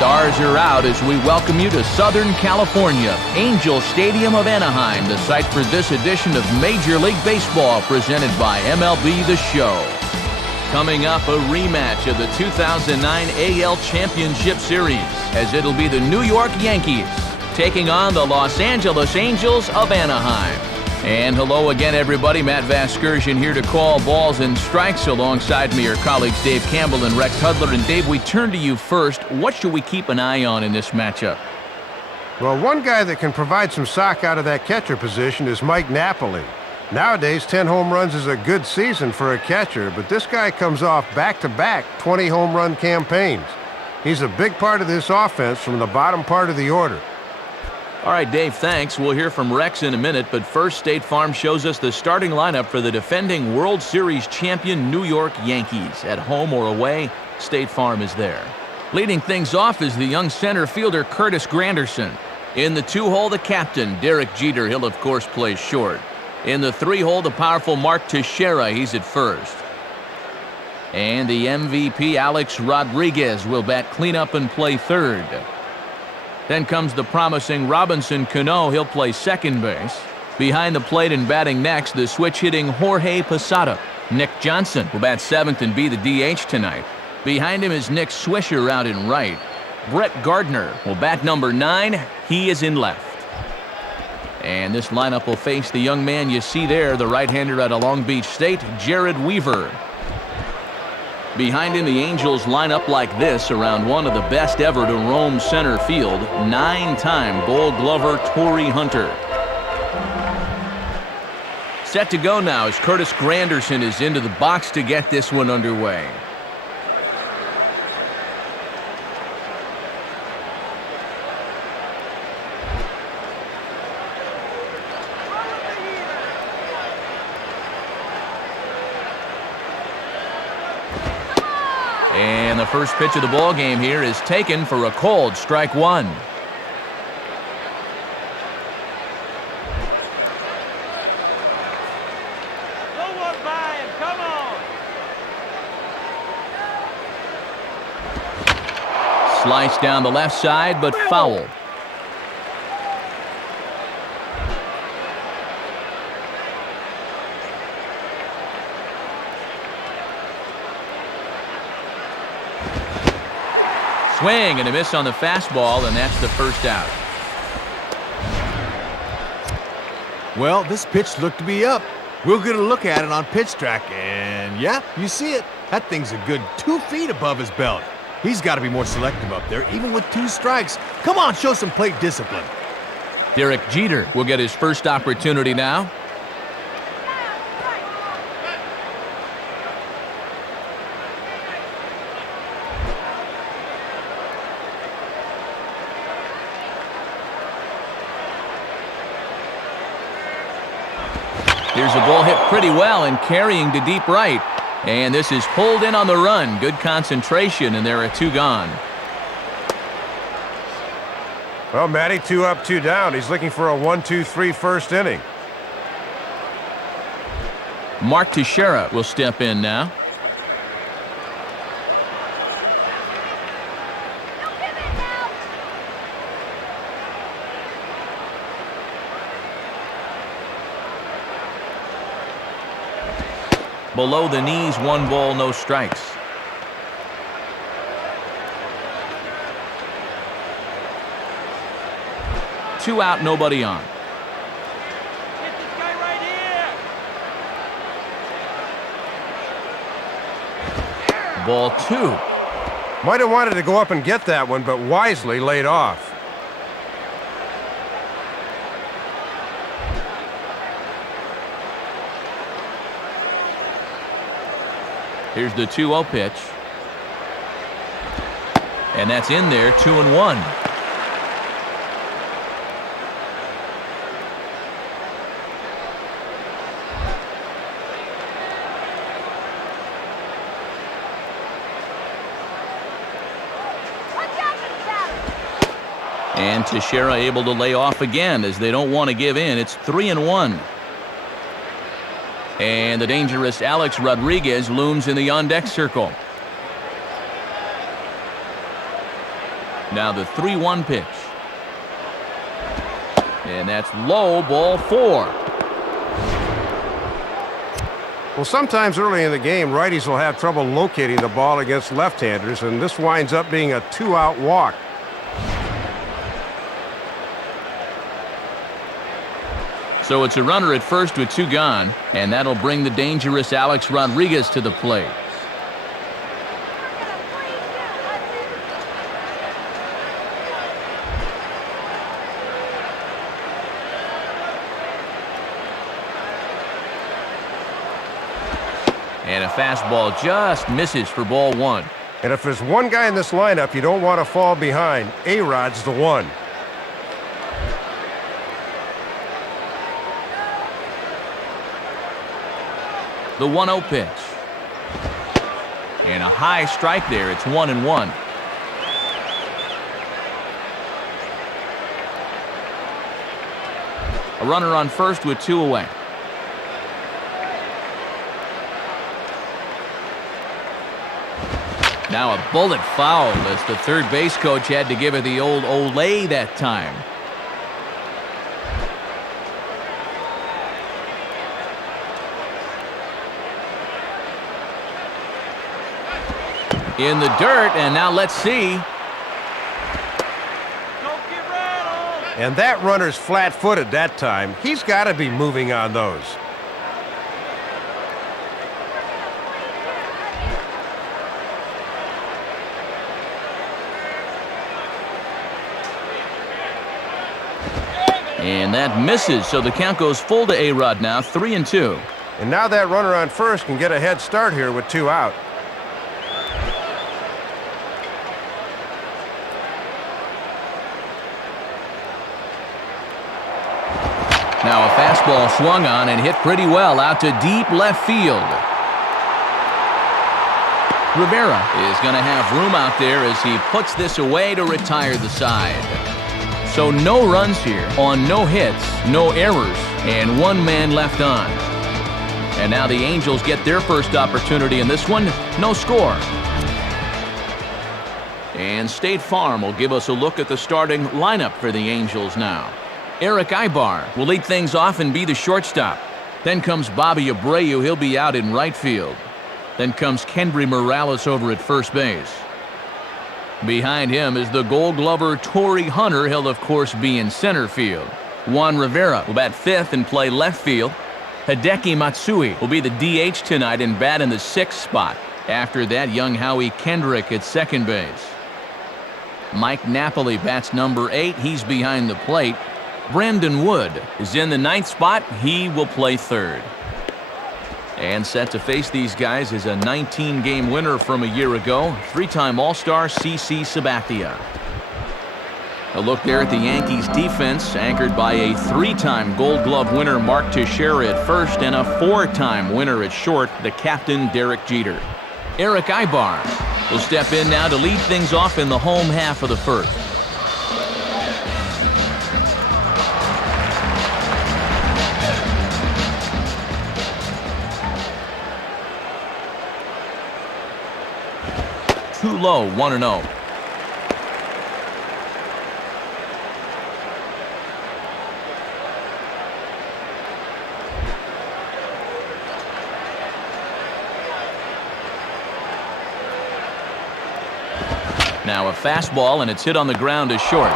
stars are out as we welcome you to Southern California, Angel Stadium of Anaheim, the site for this edition of Major League Baseball presented by MLB The Show. Coming up, a rematch of the 2009 AL Championship Series, as it'll be the New York Yankees taking on the Los Angeles Angels of Anaheim. And hello again, everybody. Matt Vasgersian here to call balls and strikes. Alongside me are colleagues Dave Campbell and Rex Hudler. And Dave, we turn to you first. What should we keep an eye on in this matchup? Well, one guy that can provide some sock out of that catcher position is Mike Napoli. Nowadays, 10 home runs is a good season for a catcher, but this guy comes off back-to-back 20 home run campaigns. He's a big part of this offense from the bottom part of the order. All right, Dave, thanks. We'll hear from Rex in a minute, but first, State Farm shows us the starting lineup for the defending World Series champion New York Yankees. At home or away, State Farm is there. Leading things off is the young center fielder Curtis Granderson. In the 2-hole, the captain, Derek Jeter. He'll, of course, play short. In the 3-hole, the powerful Mark Teixeira. He's at first. And the MVP, Alex Rodriguez, will bat cleanup and play third. Then comes the promising Robinson Cano. He'll play second base. Behind the plate and batting next, the switch-hitting Jorge Posada. Nick Johnson will bat seventh and be the DH tonight. Behind him is Nick Swisher out in right. Brett Gardner will bat number 9. He is in left. And this lineup will face the young man you see there, the right-hander out of Long Beach State, Jared Weaver. Behind him, the Angels line up like this around one of the best ever to roam center field, 9-time Gold Glover Torrey Hunter. Set to go now as Curtis Granderson is into the box to get this one underway. And the first pitch of the ball game here is taken for a cold strike one. No one by him. Come on. Slice down the left side, but foul. Swing and a miss on the fastball, and that's the first out. Well, this pitch looked to be up. We'll get a look at it on pitch track, and yeah, you see it. That thing's a good 2 feet above his belt. He's got to be more selective up there, even with 2 strikes. Come on, show some plate discipline. Derek Jeter will get his first opportunity now. Here's a ball hit pretty well and carrying to deep right. And this is pulled in on the run. Good concentration, and there are 2 gone. Well, Matty, 2 up, 2 down. He's looking for a 1-2-3 first inning. Mark Teixeira will step in now. Below the knees, 1 ball, no strikes. Two out, nobody on. Get this guy right here. Ball 2. Might have wanted to go up and get that one, but wisely laid off. Here's the 2-0 pitch. And that's in there, 2-1. And Teixeira able to lay off again as they don't want to give in. It's 3-1. And the dangerous Alex Rodriguez looms in the on-deck circle. Now the 3-1 pitch. And that's low, ball 4. Well, sometimes early in the game, righties will have trouble locating the ball against left-handers, and this winds up being a 2-out walk. So it's a runner at first with 2 gone, and that'll bring the dangerous Alex Rodriguez to the plate. And a fastball just misses for ball 1. And if there's one guy in this lineup you don't want to fall behind, A-Rod's the one. The 1-0 pitch. And a high strike there. It's 1-1. A runner on first with 2 away. Now a bullet foul as the third base coach had to give it the old Olay that time. In the dirt, and now let's see. Don't get rattled. And that runner's flat-footed that time. He's got to be moving on those. And that misses, so the count goes full to A-Rod now, 3-2. And now that runner on first can get a head start here with 2 out. Now a fastball swung on and hit pretty well out to deep left field. Rivera is going to have room out there as he puts this away to retire the side. So no runs here on no hits, no errors, and 1 man left on. And now the Angels get their first opportunity in this one. No score. And State Farm will give us a look at the starting lineup for the Angels now. Eric Ibar will lead things off and be the shortstop. Then comes Bobby Abreu. He'll be out in right field. Then comes Kendry Morales over at first base. Behind him is the Gold Glover Torrey Hunter. He'll, of course, be in center field. Juan Rivera will bat 5th and play left field. Hideki Matsui will be the DH tonight and bat in the 6th spot. After that, young Howie Kendrick at second base. Mike Napoli bats number 8. He's behind the plate. Brandon Wood is in the 9th spot. He will play 3rd. And set to face these guys is a 19-game winner from a year ago, 3-time All-Star CC Sabathia. A look there at the Yankees defense, anchored by a 3-time Gold Glove winner Mark Teixeira at first and a 4-time winner at short, the captain Derek Jeter. Eric Ibar will step in now to lead things off in the home half of the first. Too low, 1-0. Now a fastball, and it's hit on the ground to short.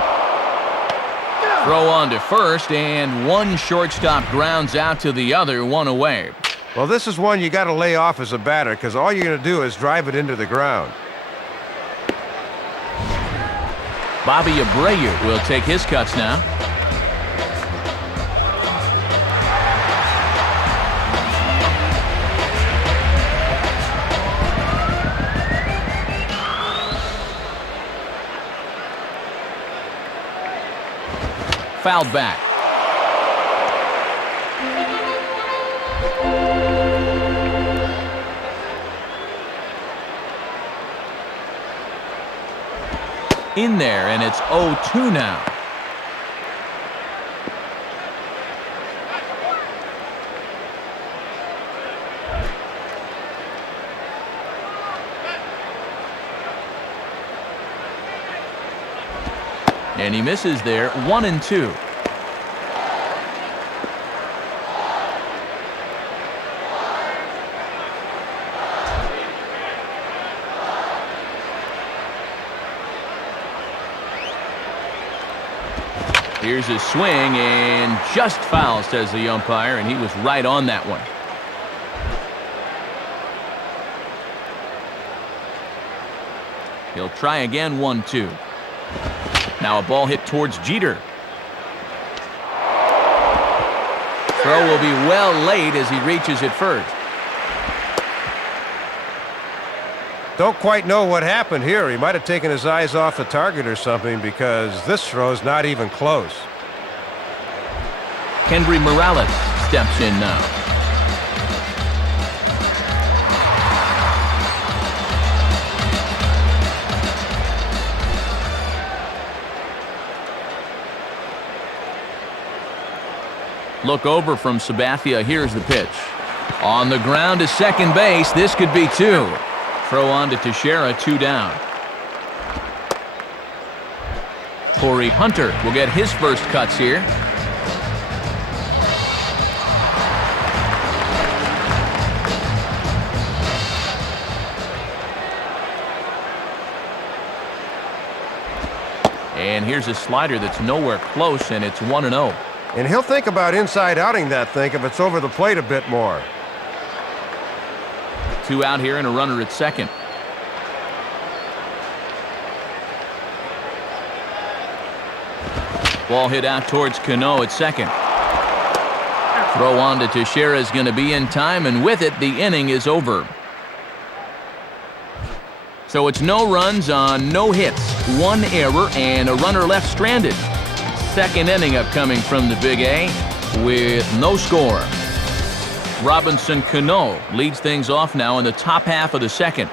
Throw on to first, and one shortstop grounds out to the other, 1 away. Well, this is one you got to lay off as a batter because all you're going to do is drive it into the ground. Bobby Abreu will take his cuts now. Fouled back. In there, and it's 0-2 now. And he misses there, 1-2. Here's his swing, and just foul, says the umpire, and he was right on that one. He'll try again, 1-2. Now a ball hit towards Jeter. Throw will be well late as he reaches it first. Don't quite know what happened here. He might have taken his eyes off the target or something, because this throw's not even close. Kendry Morales steps in now. Look over from Sabathia. Here's the pitch. On the ground to second base. This could be two. Throw on to Teixeira, 2 down. Corey Hunter will get his first cuts here. And here's a slider that's nowhere close, and it's 1-0. And he'll think about inside-outing that thing if it's over the plate a bit more. 2 out here and a runner at second. Ball hit out towards Cano at second. Throw on to Teixeira is going to be in time, and with it, the inning is over. So it's no runs on no hits, 1 error, and a runner left stranded. Second inning upcoming from the Big A with no score. Robinson Cano leads things off now in the top half of the second.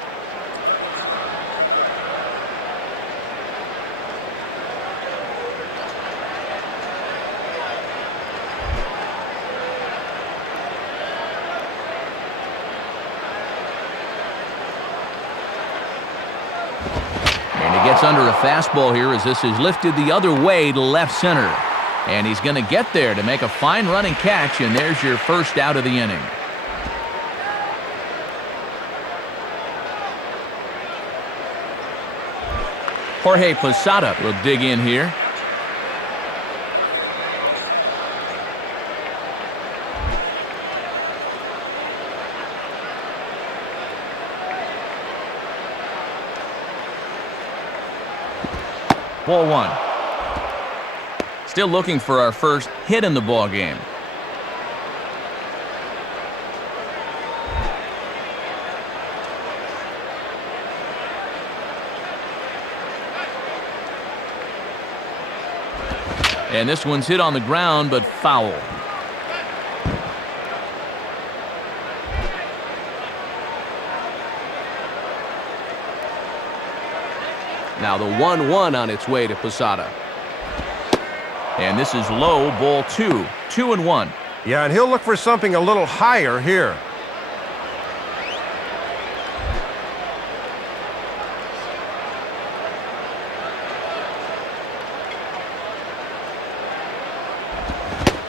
And he gets under a fastball here as this is lifted the other way to left center. And he's going to get there to make a fine running catch, and there's your first out of the inning. Jorge Posada will dig in here. Ball 1. Still looking for our first hit in the ball game. And this one's hit on the ground, but foul. Now the 1-1 on its way to Posada. And this is low, ball 2. 2-1. Yeah, and he'll look for something a little higher here.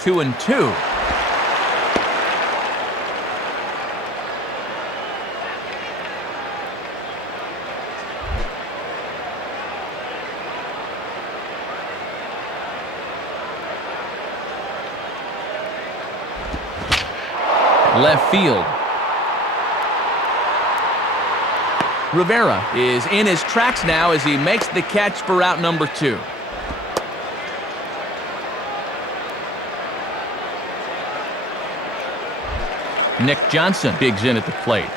Two and two. Left field. Rivera is in his tracks now as he makes the catch for out number 2. Nick Johnson digs in at the plate.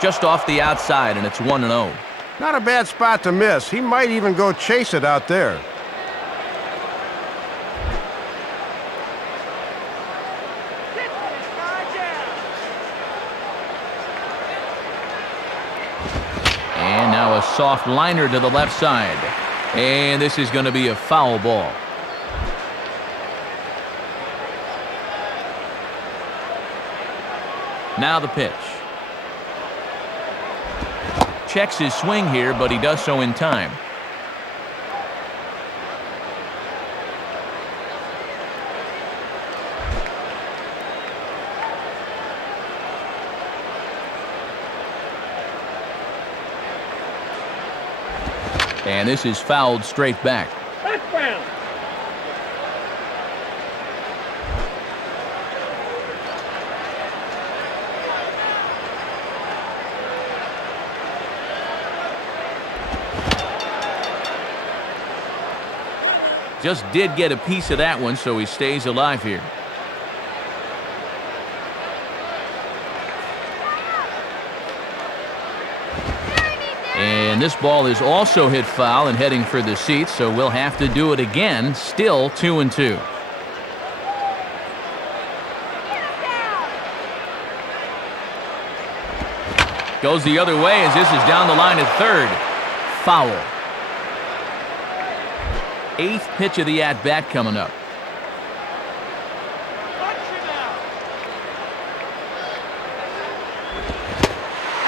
Just off the outside, and it's 1-0. Not a bad spot to miss. He might even go chase it out there. soft liner to the left side. And this is going to be a foul ball. Now the pitch. Checks his swing here, but he does so in time. And this is fouled straight back. Background. Just did get a piece of that one, so he stays alive here. And this ball is also hit foul and heading for the seats, so we'll have to do it again. Still 2-2. Goes the other way as this is down the line at third. Foul. 8th pitch of the at-bat coming up.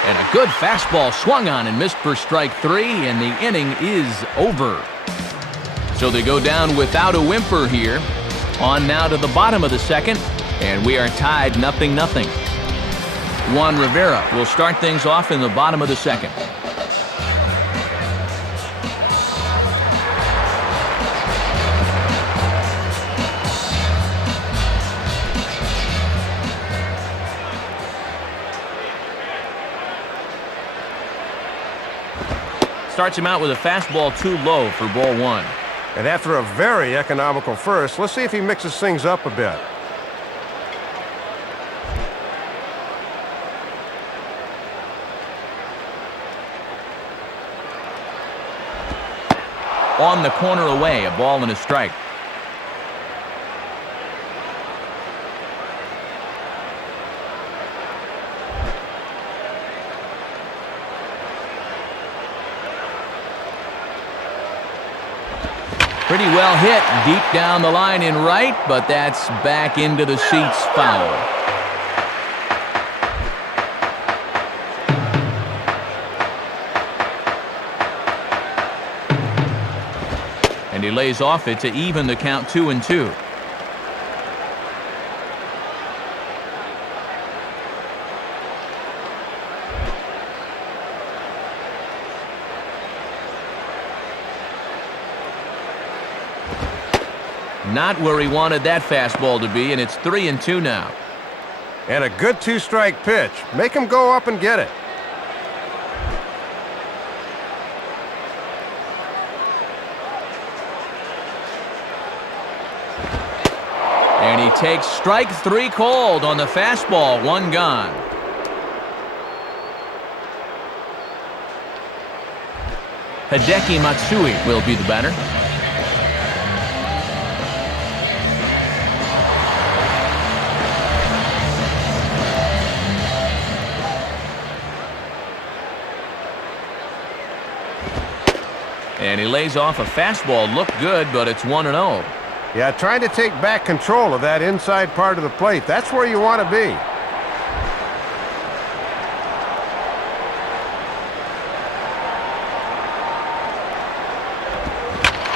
And a good fastball swung on and missed for strike 3, and the inning is over. So they go down without a whimper here. On now to the bottom of the second, and we are tied 0-0. Juan Rivera will start things off in the bottom of the second. Starts him out with a fastball too low for ball 1. And after a very economical first, let's see if he mixes things up a bit. On the corner away, a ball and a strike. Pretty well hit deep down the line in right, but that's back into the seats, foul. And he lays off it to even the count 2-2. Not where he wanted that fastball to be, and it's 3-2 now. And a good 2-strike pitch. Make him go up and get it. And he takes strike 3 called on the fastball, 1 gone. Hideki Matsui will be the batter. And he lays off a fastball. Looked good, but it's 1-0. Yeah, trying to take back control of that inside part of the plate. That's where you want to be.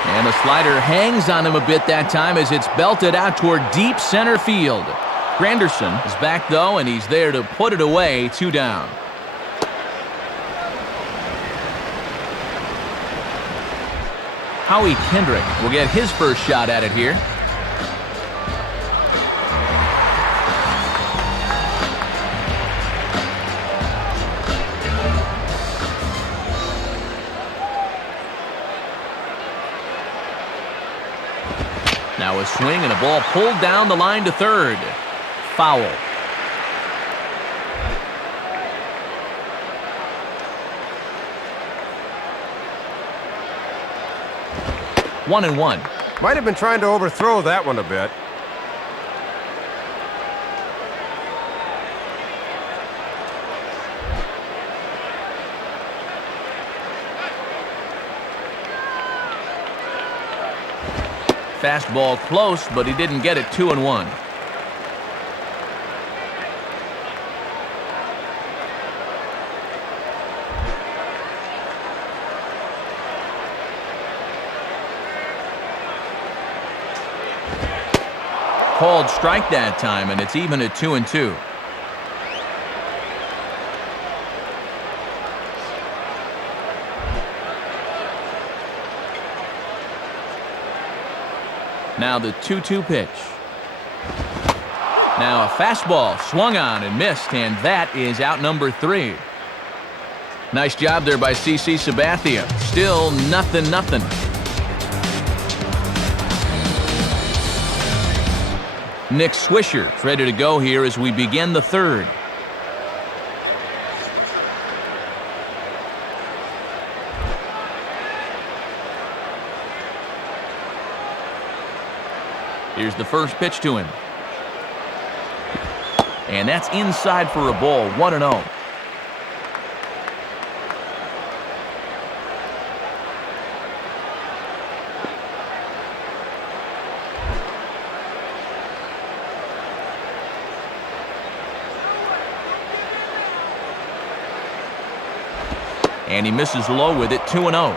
And the slider hangs on him a bit that time as it's belted out toward deep center field. Granderson is back, though, and he's there to put it away, 2 down. Howie Kendrick will get his first shot at it here. Now a swing and a ball pulled down the line to third. Foul. One and one. Might have been trying to overthrow that one a bit. Fastball close, but he didn't get it. 2-1. Called strike that time, and it's even at 2-2. Now the 2-2 pitch. Now a fastball swung on and missed, and that is out number 3. Nice job there by CC Sabathia. Still 0-0. Nick Swisher's ready to go here as we begin the third. Here's the first pitch to him. And that's inside for a ball. 1-0. And he misses low with it. 2-0.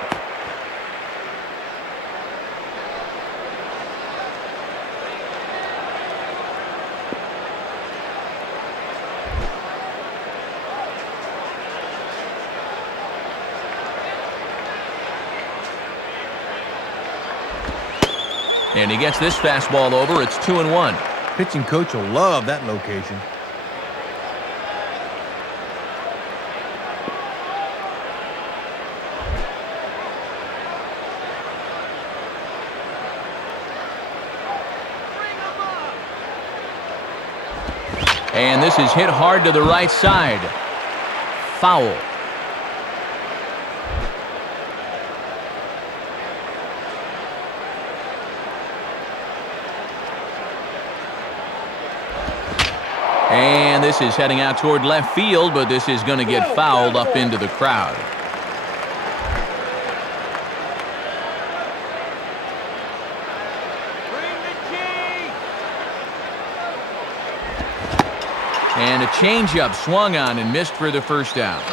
And he gets this fastball over. It's 2-1. Pitching coach will love that location. And this is hit hard to the right side. Foul. And this is heading out toward left field, but this is going to get fouled up into the crowd. And a changeup swung on and missed for the first out.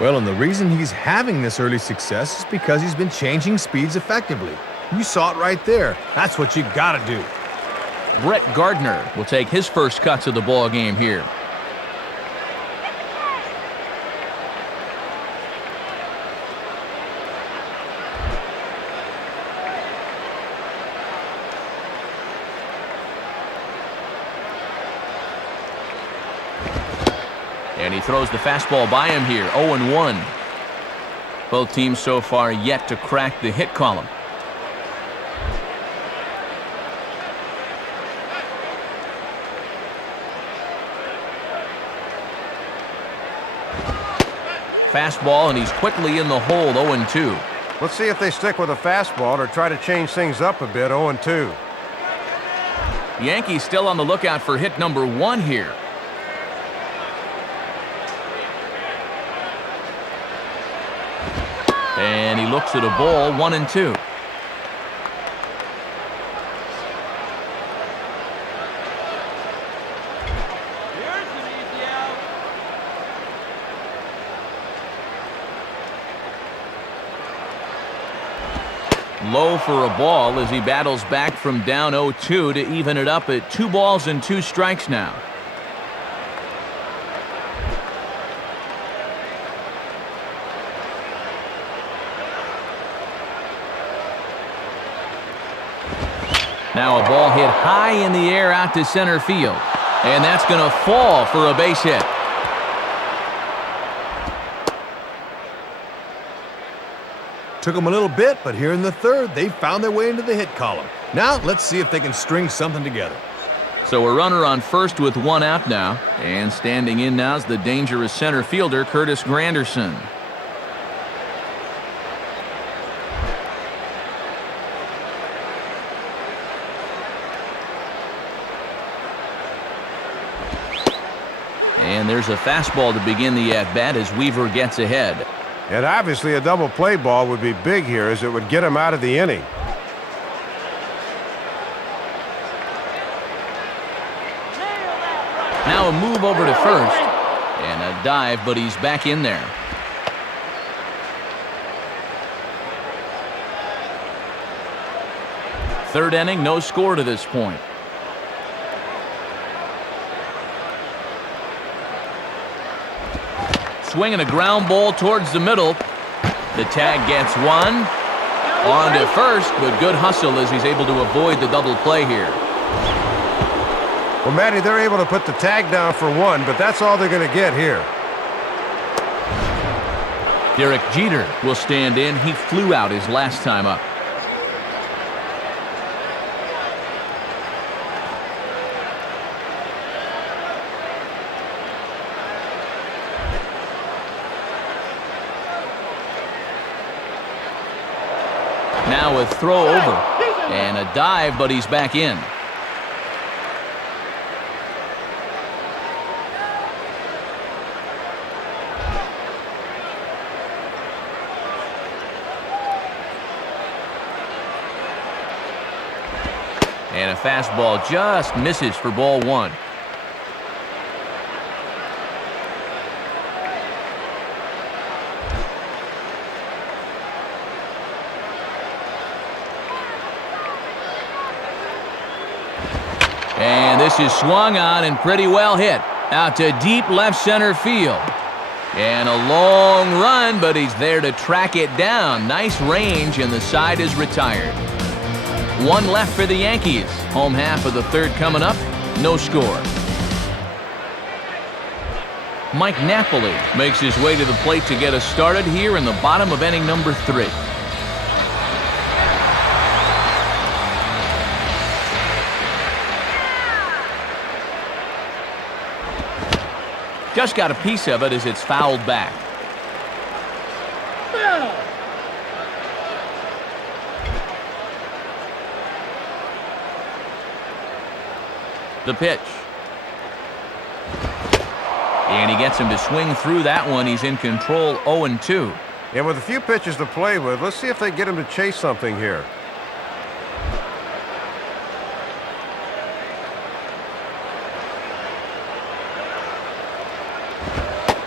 Well, and the reason he's having this early success is because he's been changing speeds effectively. You saw it right there. That's what you got to do. Brett Gardner will take his first cuts of the ball game here. And he throws the fastball by him here. 0-1. Both teams so far yet to crack the hit column. Fastball, and he's quickly in the hole. 0-2. Let's see if they stick with a fastball or try to change things up a bit. 0-2. The Yankees still on the lookout for hit number 1 here. And he looks at a ball. 1-2. Low for a ball as he battles back from down 0-2 to even it up at 2 balls and 2 strikes now. Now a ball hit high in the air out to center field. And that's going to fall for a base hit. Took them a little bit, but here in the third, they found their way into the hit column. Now, let's see if they can string something together. So a runner on first with 1 out now. And standing in now is the dangerous center fielder, Curtis Granderson. And there's a fastball to begin the at-bat as Weaver gets ahead. And obviously a double play ball would be big here as it would get him out of the inning. Now a move over to first. And a dive, but he's back in there. Third inning, no score to this point. Swinging a ground ball towards the middle. The tag gets one. On to first, but good hustle as he's able to avoid the double play here. Well, Matty, they're able to put the tag down for one, but that's all they're going to get here. Derek Jeter will stand in. He flew out his last time up. Now a throw over and a dive, but he's back in. And a fastball just misses for ball one. And this is swung on and pretty well hit. Out to deep left center field. And a long run, but he's there to track it down. Nice range, and the side is retired. One left for the Yankees. Home half of the third coming up. No score. Mike Napoli makes his way to the plate to get us started here in the bottom of inning number 3. Just got a piece of it as it's fouled back. The pitch. And he gets him to swing through that one. He's in control, 0-2. And with a few pitches to play with, let's see if they get him to chase something here.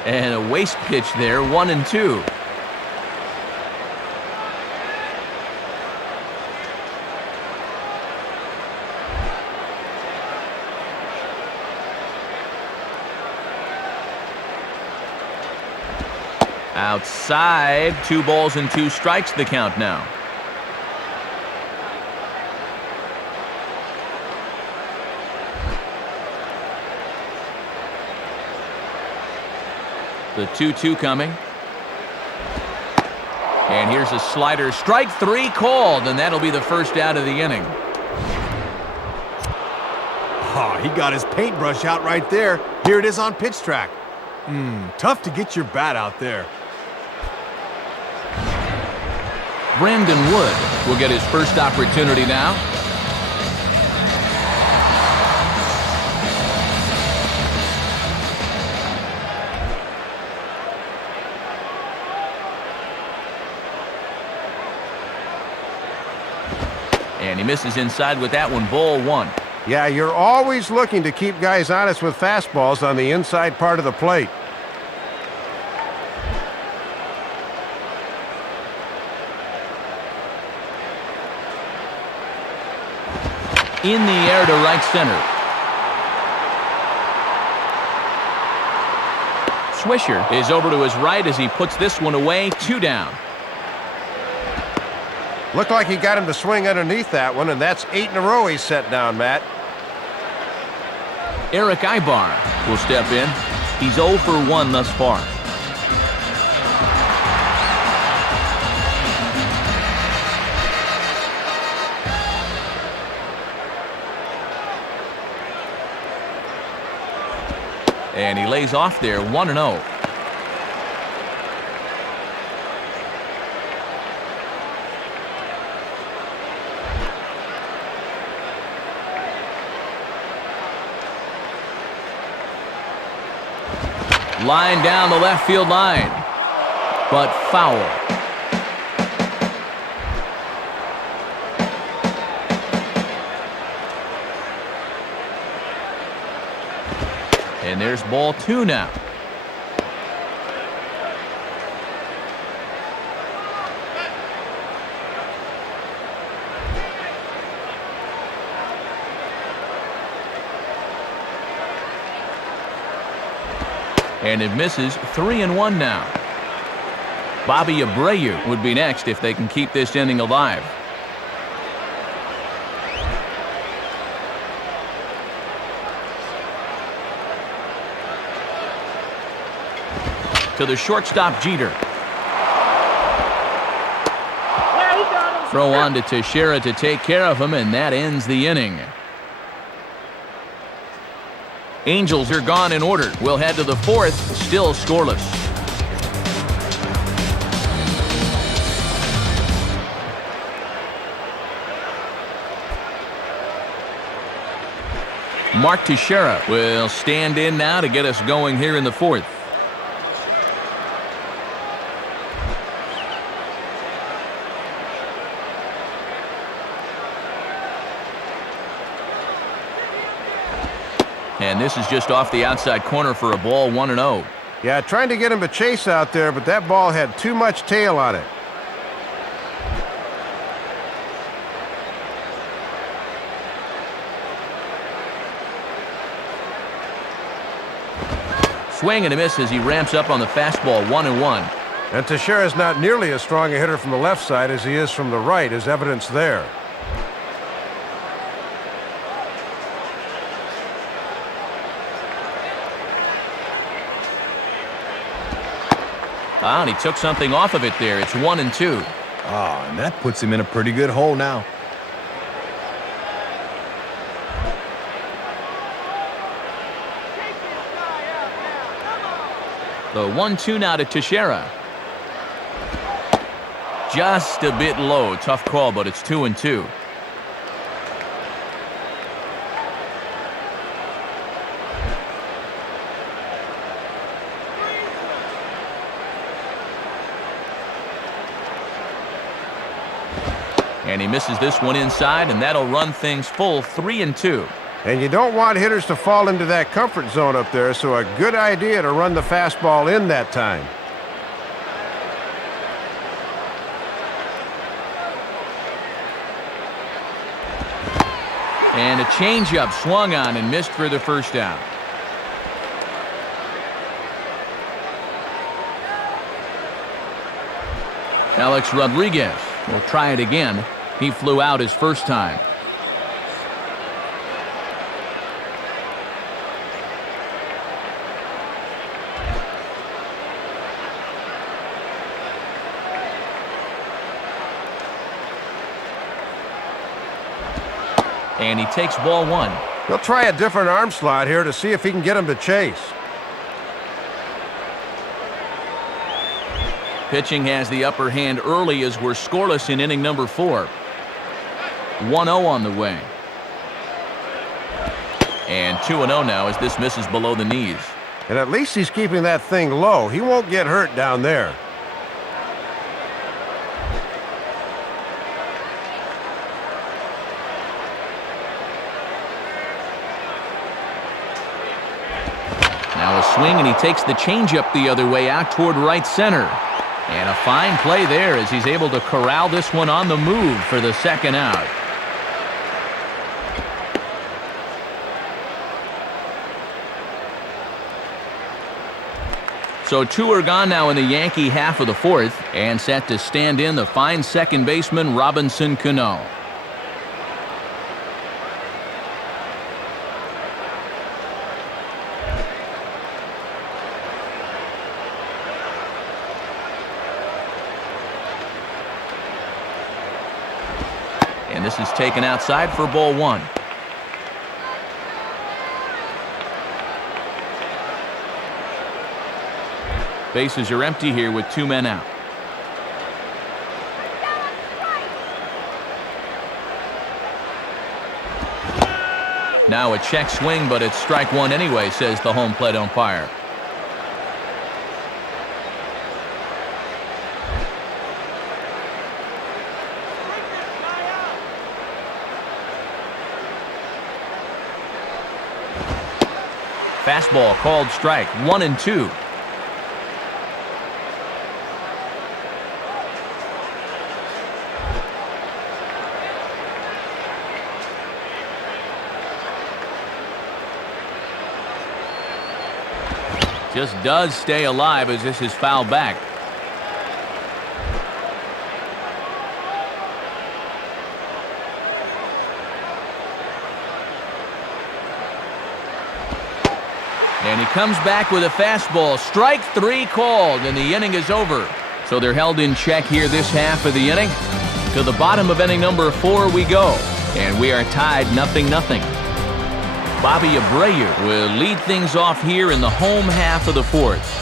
And a waste pitch there, 1-2. Outside, 2 balls and 2 strikes the count now. The 2-2 coming. And here's a slider. Strike 3 called, and that'll be the first out of the inning. Oh, he got his paintbrush out right there. Here it is on pitch track. Tough to get your bat out there. Brandon Wood will get his first opportunity now. And he misses inside with that one, ball 1. Yeah, you're always looking to keep guys honest with fastballs on the inside part of the plate. In the air to right center. Swisher is over to his right as he puts this one away. 2 down. Looked like he got him to swing underneath that one, and that's 8 in a row he's set down, Matt. Eric Ibar will step in. He's 0 for 1 thus far. And he lays off there, 1-0. Line down the left field line. but foul. And there's ball 2 now. And it misses. 3-1 now. Bobby Abreu would be next if they can keep this inning alive. To the shortstop, Jeter. Throw on to Teixeira to take care of him, and that ends the inning. Angels are gone in order. We'll head to the 4th, still scoreless. Mark Teixeira will stand in now to get us going here in the 4th. And this is just off the outside corner for a ball, 1-0. Yeah, trying to get him to chase out there, but that ball had too much tail on it. Swing and a miss as he ramps up on the fastball, 1-1. And Teixeira's not nearly as strong a hitter from the left side as he is from the right, as evidence there. And he took something off of it there. It's 1-2. Oh, and that puts him in a pretty good hole now. The 1-2 now to Teixeira. Just a bit low. Tough call, but it's 2-2. And he misses this one inside, and that'll run things full, 3-2. And you don't want hitters to fall into that comfort zone up there, so a good idea to run the fastball in that time. And a changeup swung on and missed for the first down. Alex Rodriguez will try it again. He flew out his first time. And he takes ball 1. He'll try a different arm slot here to see if he can get him to chase. Pitching has the upper hand early as we're scoreless in inning number 4. 1-0 on the way. And 2-0 now as this misses below the knees. And at least he's keeping that thing low. He won't get hurt down there. Now a swing, and he takes the changeup the other way out toward right center. And a fine play there as he's able to corral this one on the move for the second out. So 2 are gone now in the Yankee half of the 4th, and set to stand in the fine second baseman Robinson Cano. And this is taken outside for ball 1. Bases are empty here with 2 men out. Now a check swing, but it's strike 1 anyway, says the home plate umpire. Fastball called strike, 1-2. Just does stay alive as this is fouled back. And he comes back with a fastball. Strike 3 called, and the inning is over. So they're held in check here this half of the inning. To the bottom of inning number 4 we go. And we are tied 0-0. Bobby Abreu will lead things off here in the home half of the 4th.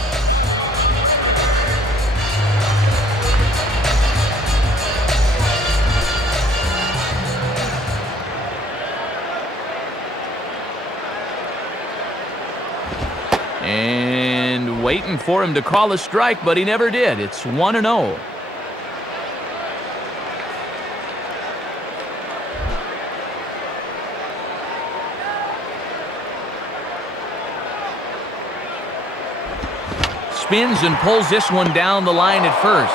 And waiting for him to call a strike, but he never did. It's 1-0. Spins and pulls this one down the line at first.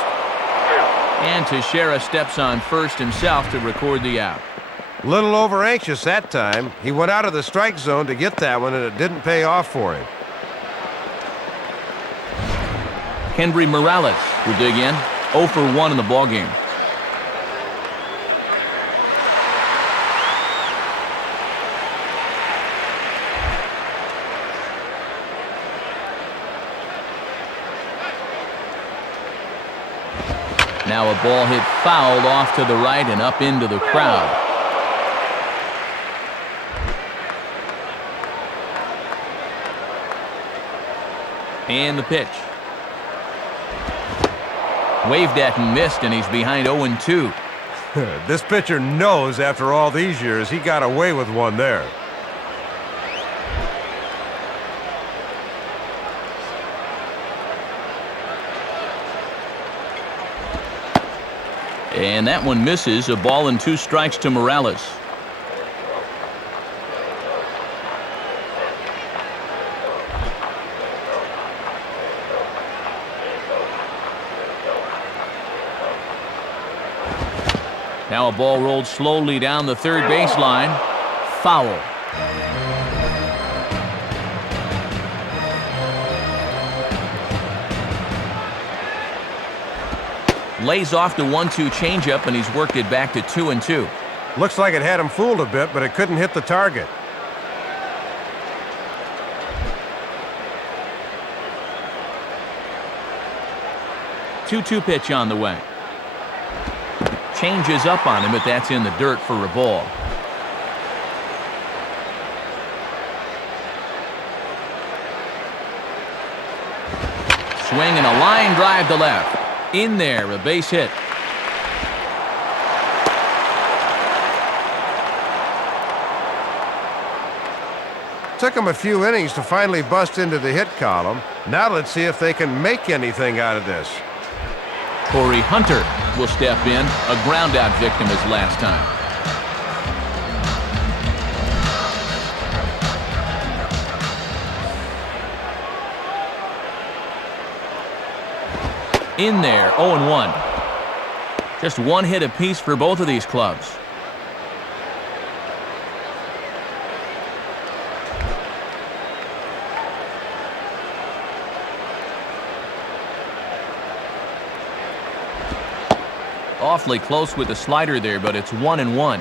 And Teixeira steps on first himself to record the out. Little over anxious that time. He went out of the strike zone to get that one, and it didn't pay off for him. Henry Morales will dig in. 0 for 1 in the ballgame. Now a ball hit fouled off to the right and up into the crowd. And the pitch. Waved at and missed, and he's behind 0-2. This pitcher knows after all these years he got away with one there. And that one misses. A ball and 2 strikes to Morales. Now a ball rolled slowly down the third baseline. Foul. Lays off the 1-2 changeup, and he's worked it back to 2-2. Looks like it had him fooled a bit, but it couldn't hit the target. Two pitch on the way. Changes up on him, but that's in the dirt for a ball. Swing and a line drive to left. In there, a base hit. Took them a few innings to finally bust into the hit column. Now let's see if they can make anything out of this. Corey Hunter will step in, a ground-out victim his last time. In there, 0-1. Just one hit apiece for both of these clubs. Awfully close with the slider there, but it's 1-1.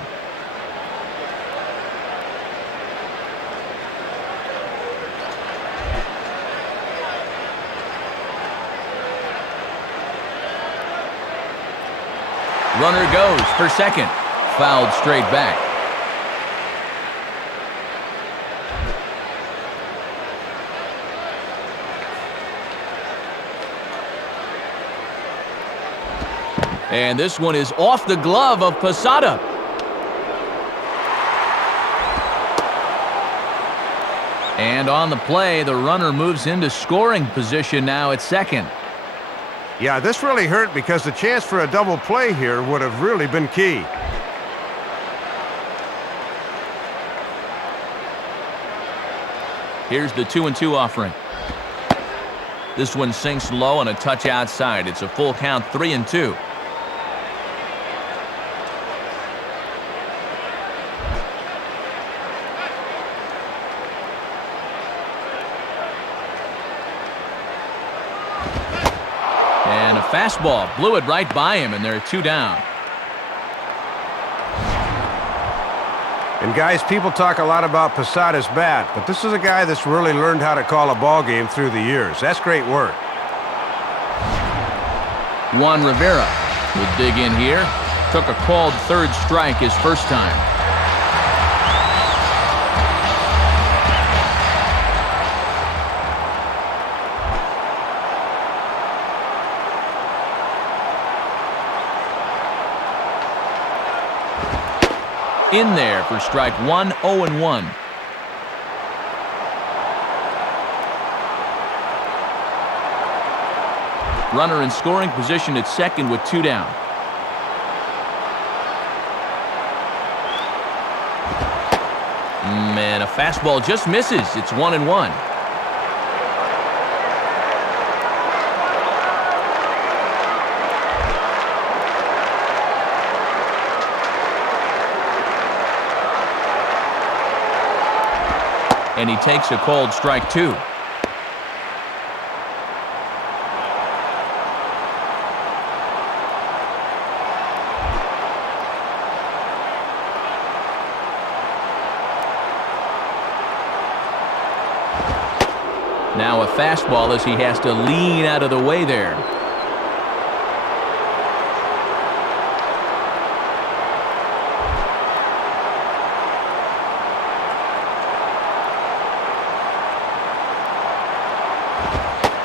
Runner goes for second. Fouled straight back. And this one is off the glove of Posada. And on the play, the runner moves into scoring position now at second. Yeah, this really hurt because the chance for a double play here would have really been key. Here's the 2-2 offering. This one sinks low on a touch outside. It's a full count, 3-2. And a fastball blew it right by him, and they're 2 down. And guys, people talk a lot about Posada's bat, but this is a guy that's really learned how to call a ball game through the years. That's great work. Juan Rivera will dig in here. Took a called third strike his first time. In there for strike 1, 0-1. Runner in scoring position at second with 2 down. And a fastball just misses. It's 1-1. And he takes a called strike 2. Now a fastball as he has to lean out of the way there.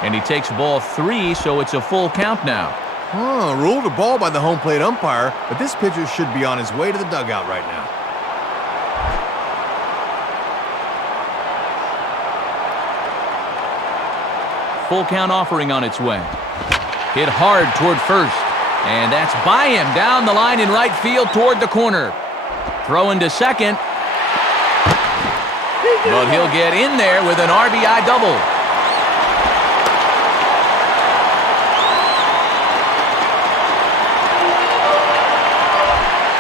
And he takes ball 3, so it's a full count now. Ruled a ball by the home plate umpire, but this pitcher should be on his way to the dugout right now. Full count offering on its way. Hit hard toward first. And that's by him down the line in right field toward the corner. Throw into second. But he'll get in there with an RBI double.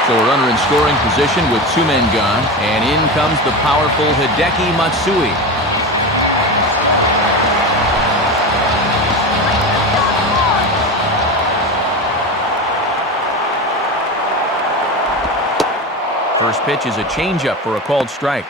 So a runner in scoring position with 2 men gone. And in comes the powerful Hideki Matsui. First pitch is a changeup for a called strike.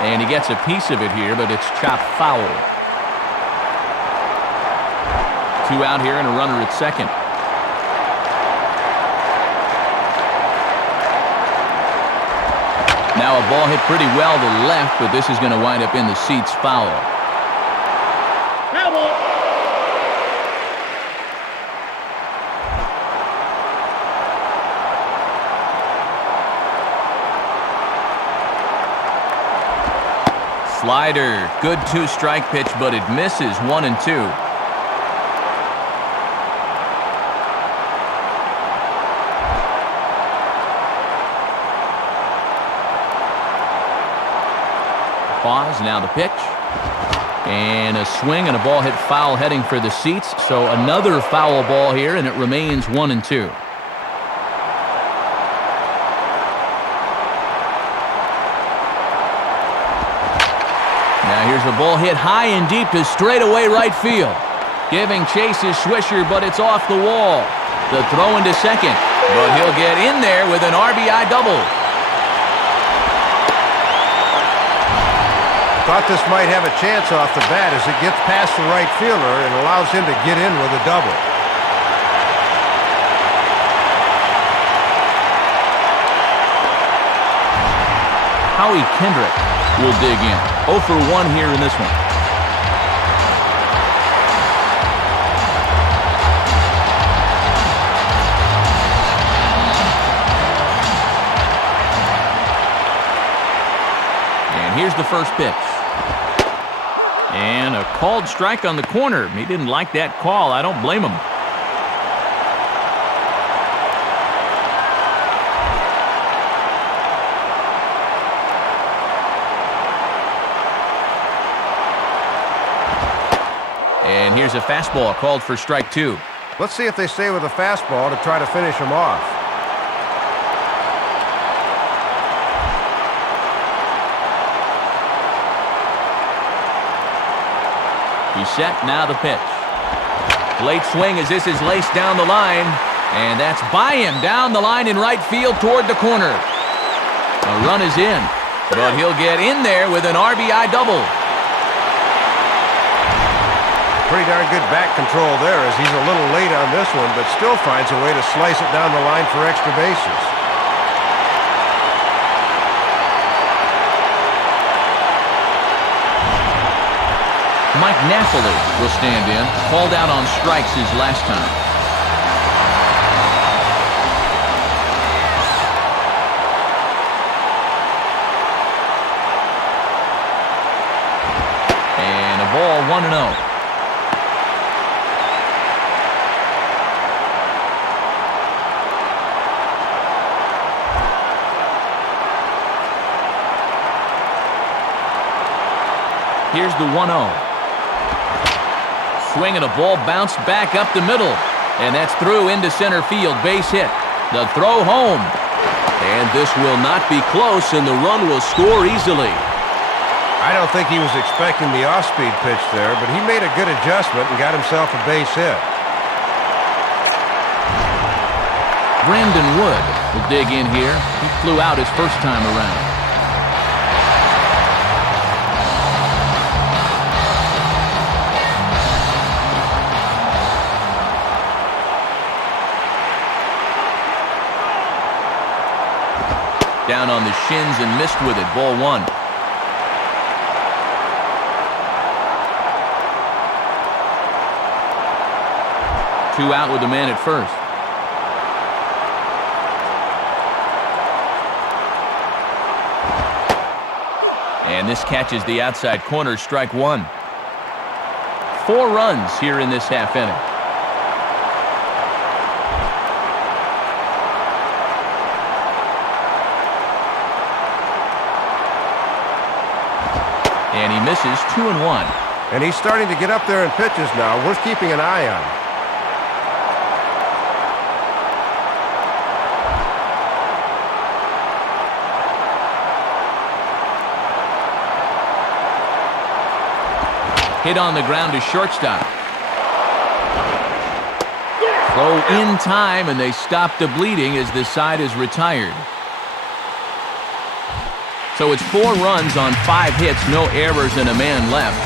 And he gets a piece of it here, but it's chopped foul. 2 out here and a runner at second. Now a ball hit pretty well to left, but this is going to wind up in the seats foul. Slider, good 2-strike pitch, but it misses. 1-2. Pause, now the pitch. And a swing and a ball hit foul heading for the seats. So another foul ball here, and it remains 1-2. Now here's a ball hit high and deep to straightaway right field. Giving chase is Swisher, but it's off the wall. The throw into second, but he'll get in there with an RBI double. Thought this might have a chance off the bat as it gets past the right fielder and allows him to get in with a double. Howie Kendrick will dig in. 0 for 1 here in this one. And here's the first pitch. And And a called strike on the corner. He didn't like that call. I don't blame him. And here's a fastball called for strike 2. Let's see if they stay with a fastball to try to finish him off. He's set, now the pitch. Late swing as this is laced down the line. And that's by him down the line in right field toward the corner. A run is in, but he'll get in there with an RBI double. Pretty darn good back control there as he's a little late on this one, but still finds a way to slice it down the line for extra bases. Mike Napoli will stand in, called out on strikes his last time. And a ball 1-0. Here's the 1-0. Swing and a ball bounced back up the middle. And that's through into center field. Base hit. The throw home. And this will not be close, and the run will score easily. I don't think he was expecting the off-speed pitch there, but he made a good adjustment and got himself a base hit. Brandon Wood will dig in here. He flew out his first time around. Down on the shins and missed with it. Ball 1. Two out with the man at first. And this catches the outside corner. Strike 1. 4 runs here in this half inning. And he misses 2-1. And he's starting to get up there in pitches now. Worth keeping an eye on. Hit on the ground to shortstop. Throw in time, and they stop the bleeding as this side is retired. So it's 4 runs on 5 hits, no errors, and a man left.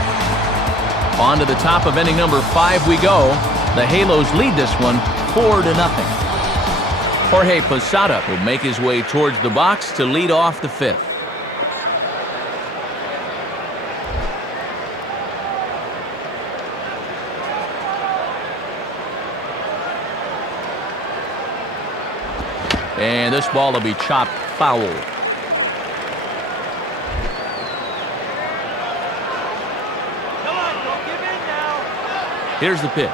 On to the top of inning number 5 we go. The Halos lead this one 4-0. Jorge Posada will make his way towards the box to lead off the 5th. And this ball will be chopped foul. Here's the pitch.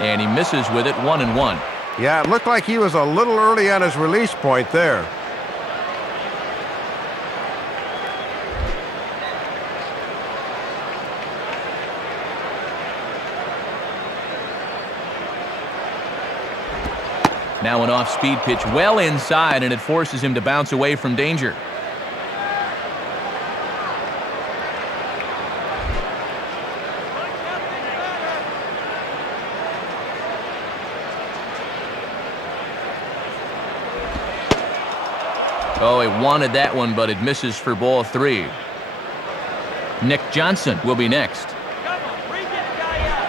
And he misses with it. 1-1. Yeah, it looked like he was a little early on his release point there. Now an off-speed pitch well inside, and it forces him to bounce away from danger. Oh, he wanted that one, but it misses for ball 3. Nick Johnson will be next. Come on, bring that guy out.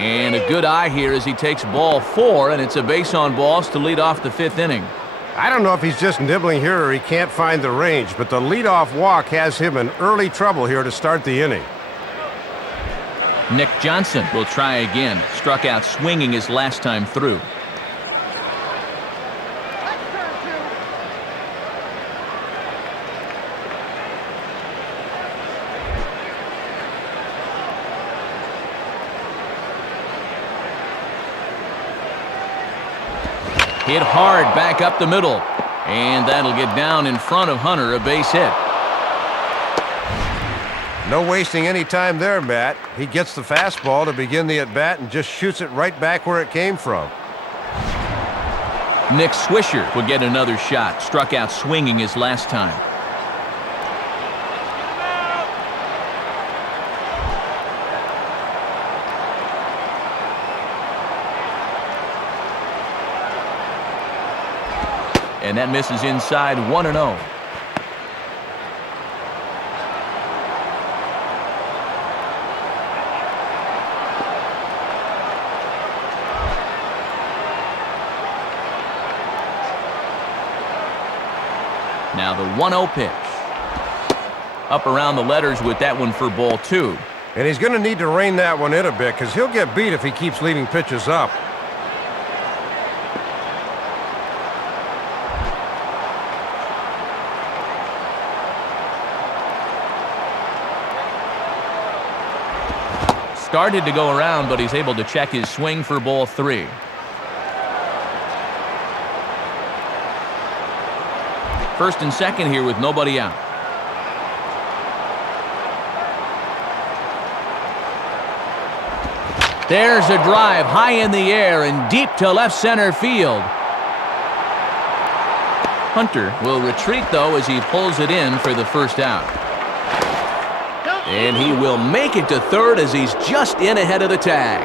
And a good eye here as he takes ball 4, and it's a base on balls to lead off the 5th inning. I don't know if he's just nibbling here or he can't find the range, but the leadoff walk has him in early trouble here to start the inning. Nick Johnson will try again. Struck out swinging his last time through. Hit hard back up the middle. And that'll get down in front of Hunter, a base hit. No wasting any time there, Matt. He gets the fastball to begin the at-bat and just shoots it right back where it came from. Nick Swisher would get another shot. Struck out swinging his last time. And that misses inside 1-0. Now the 1-0 pitch. Up around the letters with that one for ball 2. And he's going to need to rein that one in a bit because he'll get beat if he keeps leaving pitches up. Started to go around, but he's able to check his swing for ball 3. First and second here with nobody out. There's a drive high in the air and deep to left center field. Hunter will retreat, though, as he pulls it in for the first out. And he will make it to third as he's just in ahead of the tag.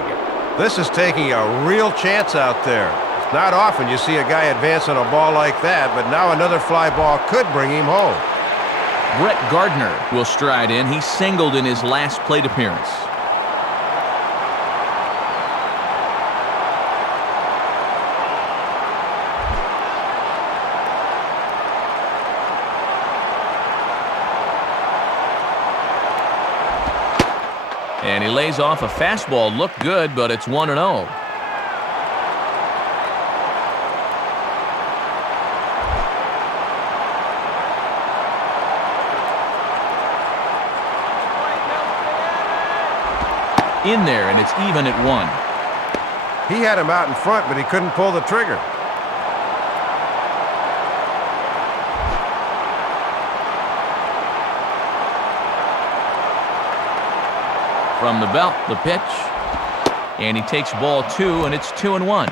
This is taking a real chance out there. It's not often you see a guy advance on a ball like that, but now another fly ball could bring him home. Brett Gardner will stride in. He singled in his last plate appearance. And he lays off a fastball. Looked good, but it's 1-0. In there, and it's even at 1. He had him out in front, but he couldn't pull the trigger. From the belt, the pitch. And he takes ball 2, and it's 2-1.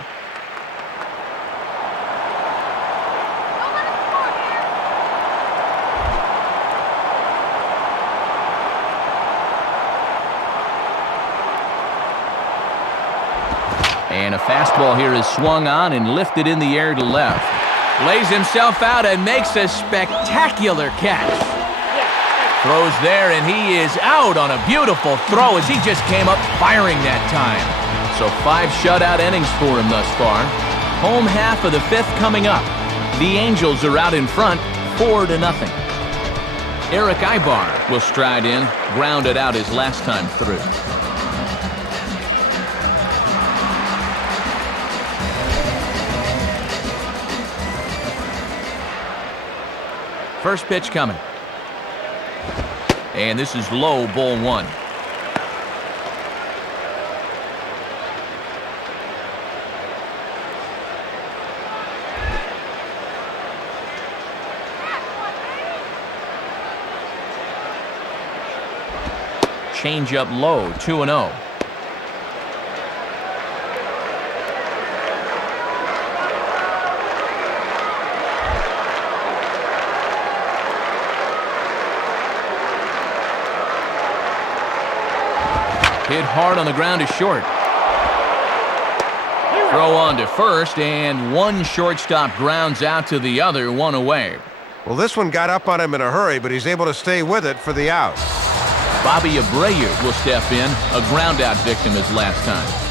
And a fastball here is swung on and lifted in the air to left. Lays himself out and makes a spectacular catch. Throws there, and he is out on a beautiful throw as he just came up firing that time. So 5 shutout innings for him thus far. Home half of the 5th coming up. The Angels are out in front, 4-0. Eric Ibar will stride in, grounded out his last time through. First pitch coming. And this is low, ball 1. Change up low, 2-0. Hit hard on the ground is short. Throw on to first, and one shortstop grounds out to the other, 1 away. Well, this one got up on him in a hurry, but he's able to stay with it for the out. Bobby Abreu will step in, a ground-out victim his last time.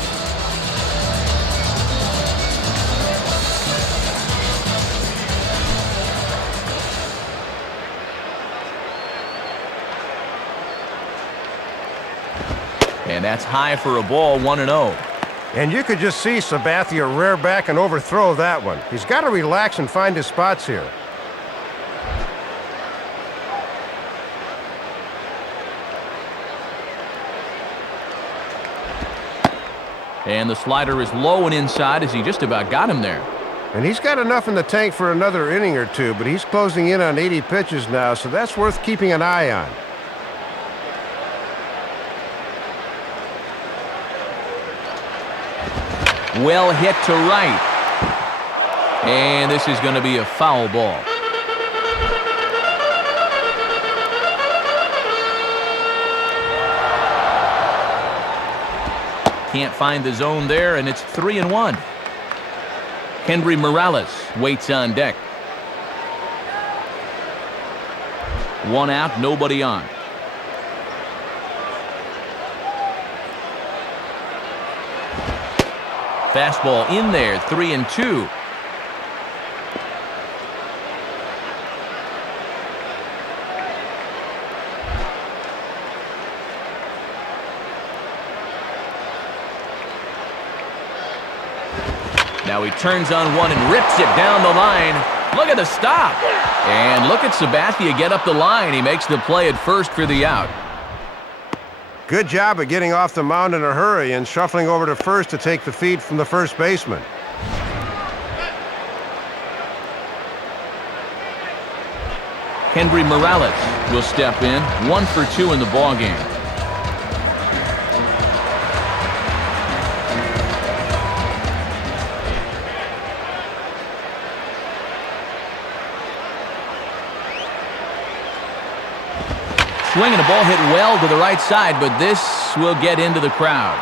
And that's high for a ball, 1-0. And you could just see Sabathia rear back and overthrow that one. He's got to relax and find his spots here. And the slider is low and inside as he just about got him there. And he's got enough in the tank for another inning or two, but he's closing in on 80 pitches now, so that's worth keeping an eye on. Well hit to right. And this is going to be a foul ball. Can't find the zone there, and it's 3-1. Henry Morales waits on deck. One out, nobody on. Fastball in there, 3-2. Now he turns on one and rips it down the line. Look at the stop. And look at Sabathia get up the line. He makes the play at first for the out. Good job of getting off the mound in a hurry and shuffling over to first to take the feed from the first baseman. Henry Morales will step in, 1 for 2 in the ballgame. Swinging a ball hit well to the right side, but this will get into the crowd.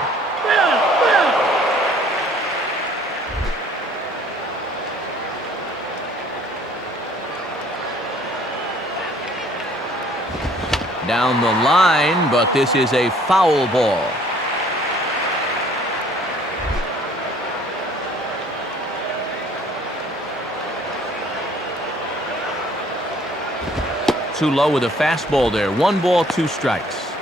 Down the line, but this is a foul ball. Too low with a fastball there. 1 ball, 2 strikes.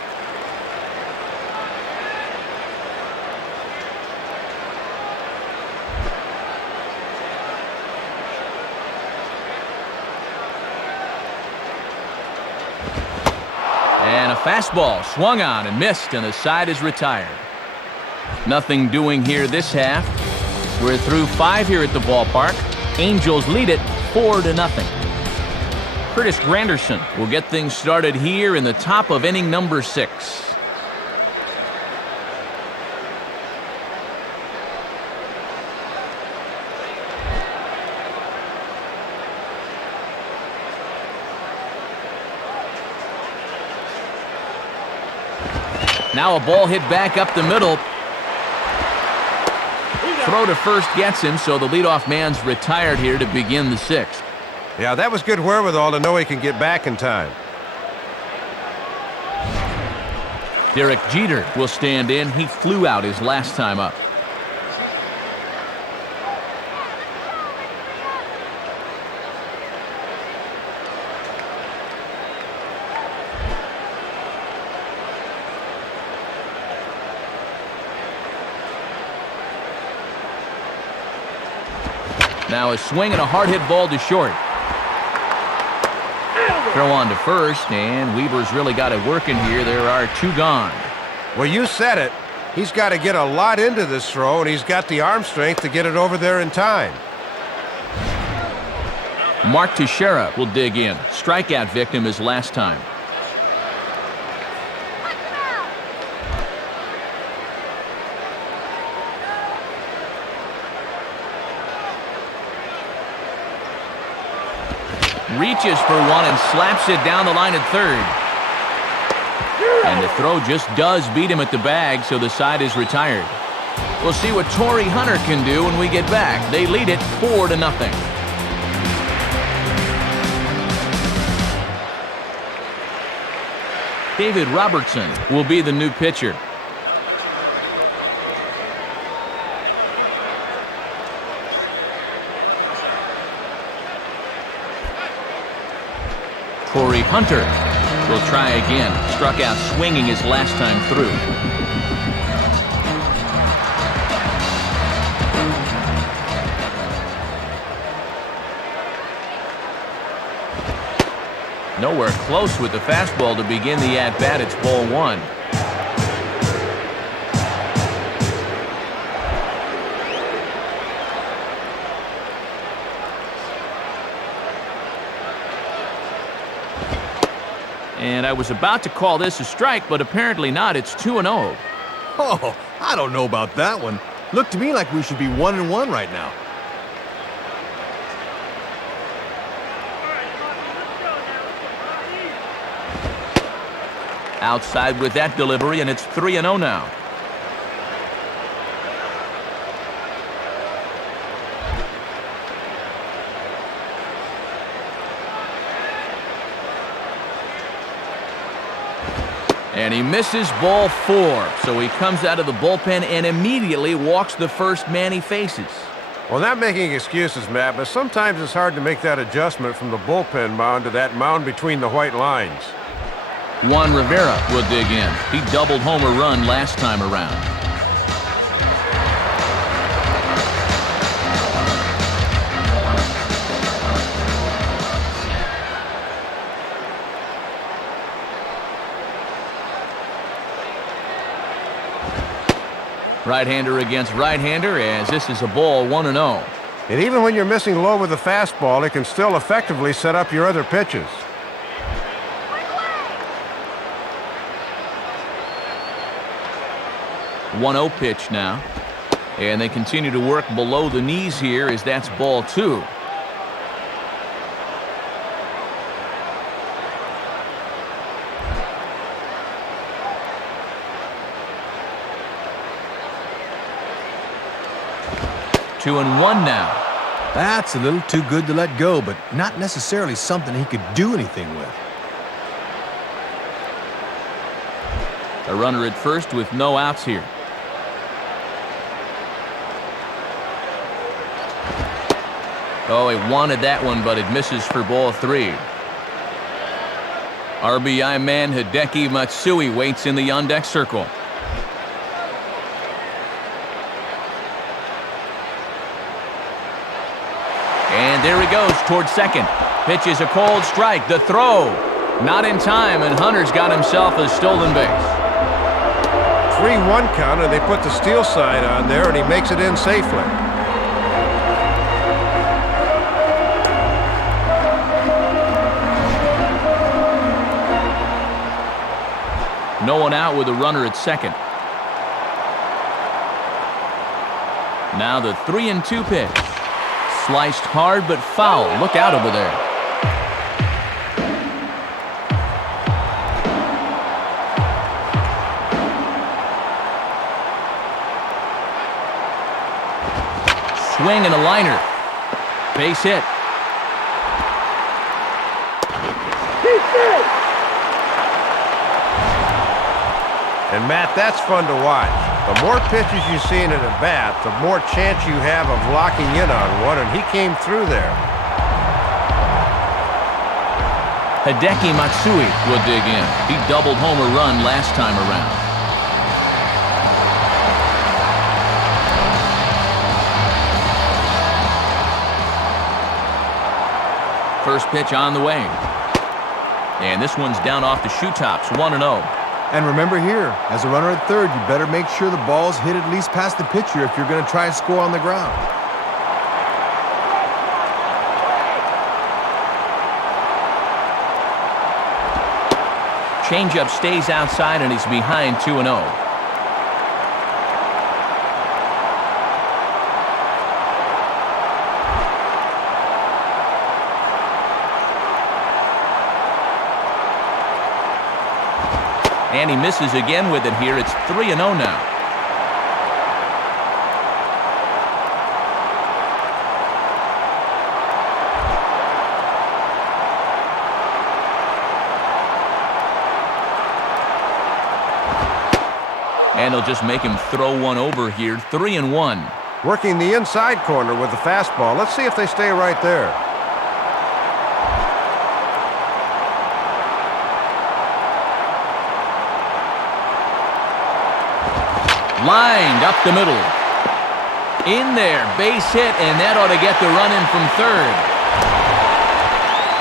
And a fastball swung on and missed, and the side is retired. Nothing doing here this half. We're through 5 here at the ballpark. Angels lead it 4-0. Curtis Granderson will get things started here in the top of inning number 6. Now a ball hit back up the middle. Throw to first gets him, so the leadoff man's retired here to begin the 6th. Yeah, that was good wherewithal to know he can get back in time. Derek Jeter will stand in. He flew out his last time up. Now a swing and a hard hit ball to short. Throw on to first, and Weaver's really got it working here. There are 2 gone. Well, you said it. He's got to get a lot into this throw, and he's got the arm strength to get it over there in time. Mark Teixeira will dig in. Strikeout victim his last time. Reaches for one and slaps it down the line at third. And the throw just does beat him at the bag, so the side is retired. We'll see what Torrey Hunter can do when we get back. They lead it 4-0. David Robertson will be the new pitcher. Torrey Hunter will try again. Struck out swinging his last time through. Nowhere close with the fastball to begin the at-bat. It's ball 1. And I was about to call this a strike, but apparently not. It's 2-0. Oh, I don't know about that one. Looked to me like we should be 1-1 right now. Outside with that delivery, and it's 3-0 now. And he misses ball 4, so he comes out of the bullpen and immediately walks the first man he faces. Well, not making excuses, Matt, but sometimes it's hard to make that adjustment from the bullpen mound to that mound between the white lines. Juan Rivera will dig in. He doubled home a run last time around. Right-hander against right-hander, as this is a ball 1-0. And even when you're missing low with a fastball, it can still effectively set up your other pitches. 1-0 pitch now. And they continue to work below the knees here as that's ball 2. Two and one now. That's a little too good to let go, but not necessarily something he could do anything with. A runner at first with no outs here. Oh, he wanted that one, but it misses for ball 3. RBI man Hideki Matsui waits in the on-deck circle. And there he goes towards second. Pitch is a cold strike. The throw, not in time, and Hunter's got himself a stolen base. 3-1 count, and they put the steal sign on there, and he makes it in safely. No one out with a runner at second. Now the 3-2 pitch. Sliced hard but foul. Look out over there. Swing and a liner. Base hit. And Matt, that's fun to watch. The more pitches you see in an at-bat, the more chance you have of locking in on one, and he came through there. Hideki Matsui will dig in. He doubled home a run last time around. First pitch on the way. And this one's down off the shoe tops, 1-0. And remember here, as a runner at third, you better make sure the ball's hit at least past the pitcher if you're going to try and score on the ground. Changeup stays outside and he's behind 2-0. And he misses again with it here. It's 3-0 now. And he'll just make him throw one over here. 3-1. Working the inside corner with the fastball. Let's see if they stay right there. Lined up the middle. In there, base hit, and that ought to get the run in from third.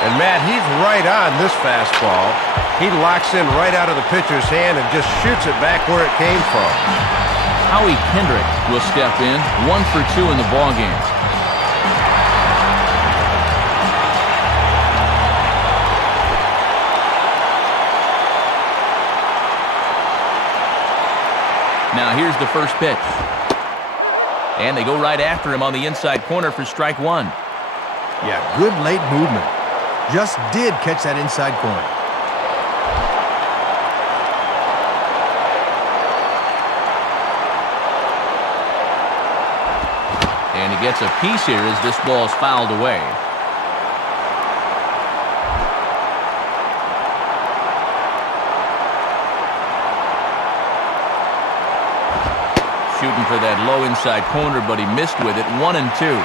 And Matt, he's right on this fastball. He locks in right out of the pitcher's hand and just shoots it back where it came from. Howie Kendrick will step in, 1 for 2 in the ballgame. first pitch. And they go right after him on the inside corner for strike one. Yeah, good late movement. Just did catch that inside corner. And he gets a piece here as this ball is fouled away. Shooting for that low inside corner, but he missed with it. 1-2.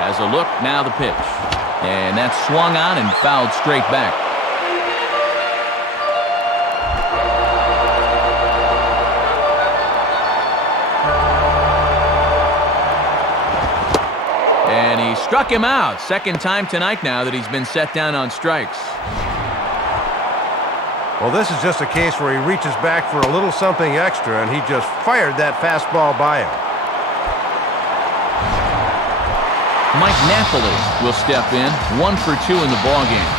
Has a look, now the pitch. And that's swung on and fouled straight back. And he struck him out. Second time tonight now that he's been set down on strikes. Well, this is just a case where he reaches back for a little something extra, and he just fired that fastball by him. Mike Napoli will step in, 1 for 2 in the ballgame.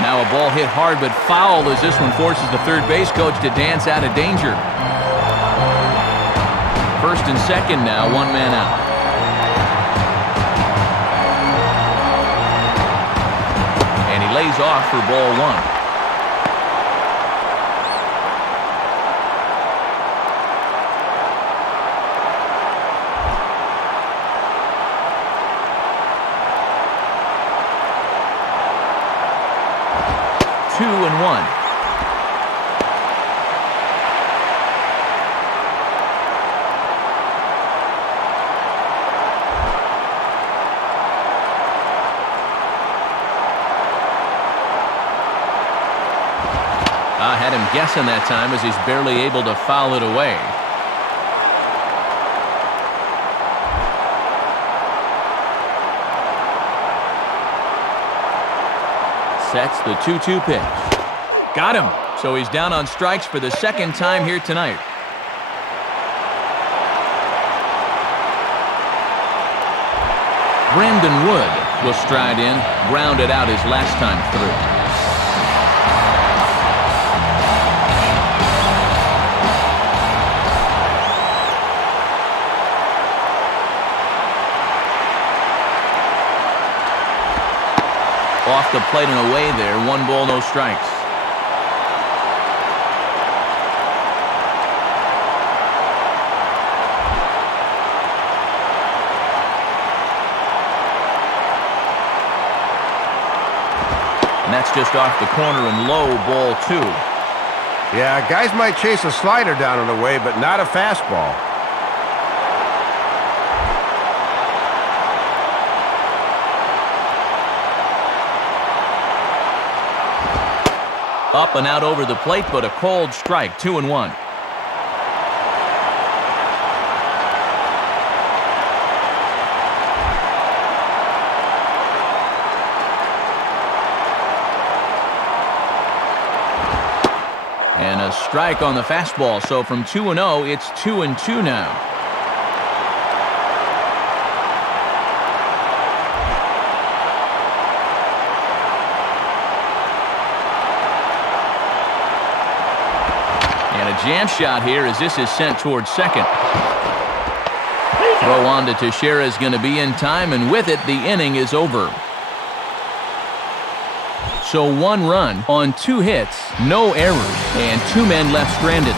Now a ball hit hard but foul as this one forces the third base coach to dance out of danger. First and second now, one man out. And he lays off for ball one. Two and one. I had him guessing that time as he's barely able to foul it away. Sets the 2-2 pitch. Got him. So he's down on strikes for the second time here tonight. Brandon Wood will stride in, grounded out his last time through. Off the plate and away there. 1 ball, no strikes. And that's just off the corner and low, ball 2. Yeah, guys might chase a slider down and away, but not a fastball. Up and out over the plate, but a cold strike. 2 and 1. And a strike on the fastball. So from 2-0, it's 2-2 now. Jam shot here as this is sent towards second. Throw on to Teixeira is going to be in time, and with it, the inning is over. So 1 run on 2 hits, no errors, and 2 men left stranded.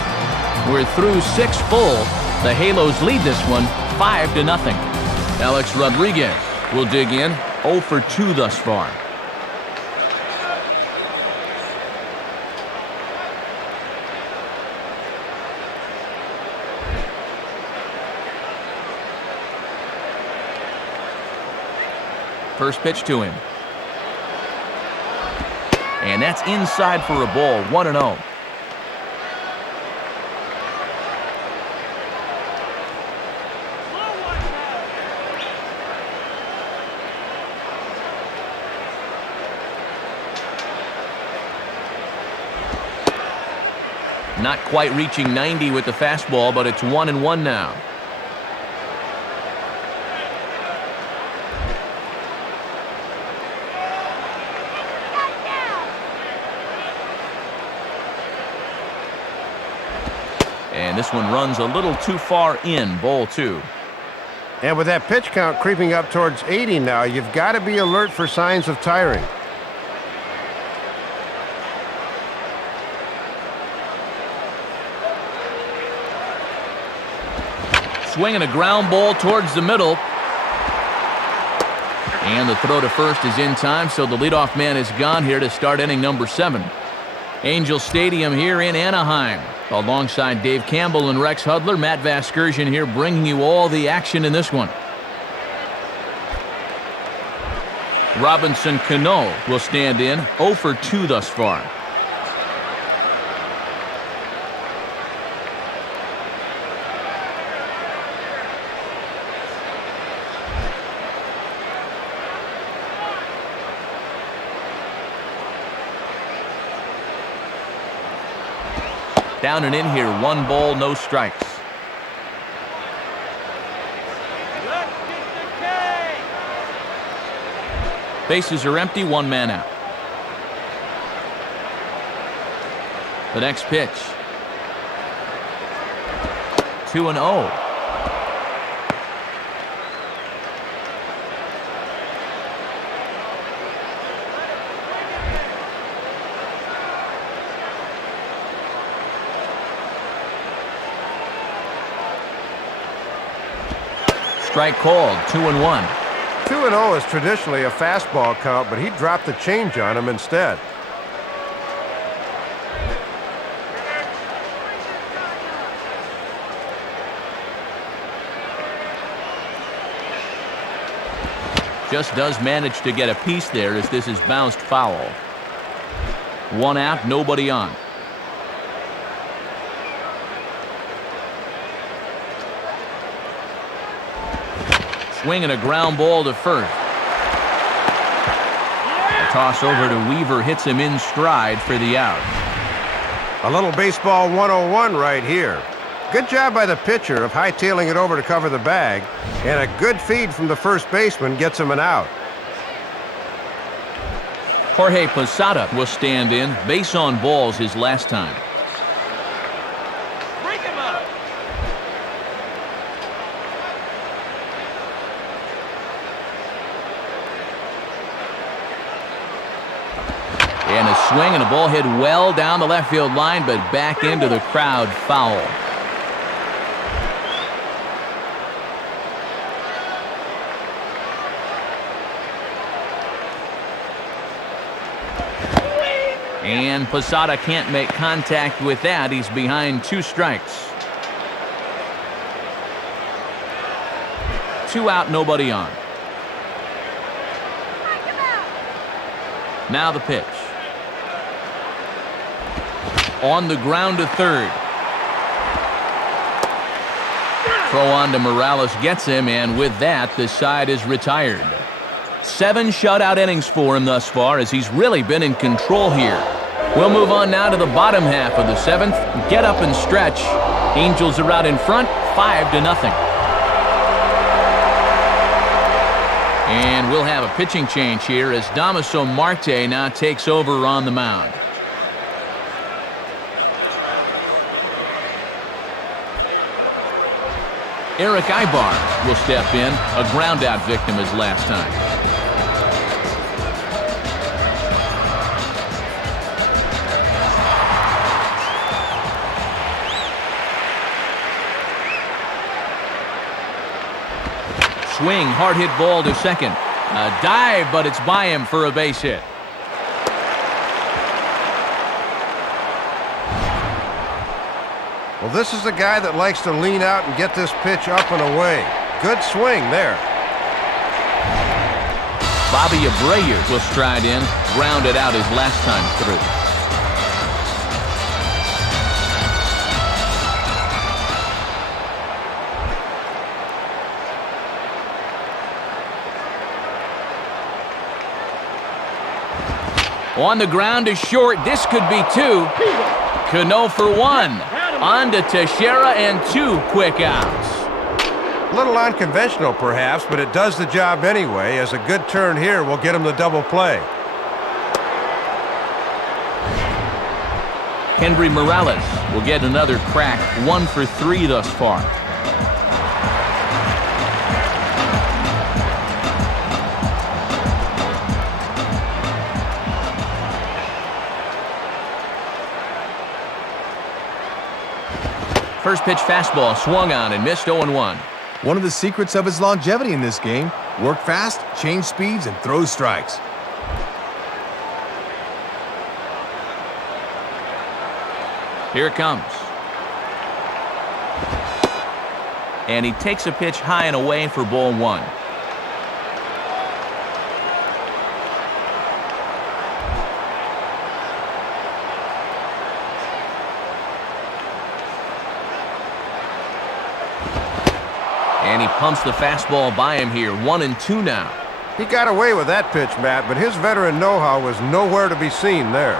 We're through 6 full. The Halos lead this one 5-0. Alex Rodriguez will dig in, 0 for 2 thus far. First pitch to him. And that's inside for a ball, 1-0. Not quite reaching 90 with the fastball, but it's 1-1 now. And this one runs a little too far in, ball 2. And with that pitch count creeping up towards 80 now, you've got to be alert for signs of tiring. Swinging a ground ball towards the middle. And the throw to first is in time, so the leadoff man is gone here to start inning number 7. Angel Stadium here in Anaheim. Alongside Dave Campbell and Rex Hudler, Matt Vasgersian here bringing you all the action in this one. Robinson Cano will stand in, 0 for 2 thus far. Down and in here, 1 ball, no strikes. Let's get the K. Bases are empty, 1 man out. The next pitch. 2-0. Strike called, 2-1. 2-0 is traditionally a fastball count, but he dropped the change on him instead. Just does manage to get a piece there as this is bounced foul. 1 out, nobody on. Swinging a ground ball to first. A toss over to Weaver hits him in stride for the out. A little baseball 101 right here. Good job by the pitcher of hightailing it over to cover the bag, and a good feed from the first baseman gets him an out. Jorge Posada will stand in, base on balls his last time. Bring him up. And a swing and a ball hit well down the left field line, but back into the crowd, foul. And Posada can't make contact with that. He's behind 2 strikes. 2 out, nobody on. Now the pitch. On the ground to third. Throw on to Morales gets him, and with that, the side is retired. 7 shutout innings for him thus far as he's really been in control here. We'll move on now to the bottom half of the 7th. Get up and stretch. Angels are out in front, 5-0. And we'll have a pitching change here as Damaso Marte now takes over on the mound. Eric Ibar will step in, a groundout victim his last time. Swing, hard hit ball to second. A dive, but it's by him for a base hit. Well, this is a guy that likes to lean out and get this pitch up and away. Good swing there. Bobby Abreu will stride in, grounded out his last time through. On the ground is short. This could be 2. Cano for one. On to Teixeira and 2 quick outs. A little unconventional, perhaps, but it does the job anyway, as a good turn here will get him the double play. Henry Morales will get another crack, 1 for 3 thus far. First pitch fastball swung on and missed 0-1. One of the secrets of his longevity in this game: work fast, change speeds, and throw strikes. Here it comes. And he takes a pitch high and away for ball 1. And he pumps the fastball by him here. 1-2 now. He got away with that pitch, Matt, but his veteran know-how was nowhere to be seen there.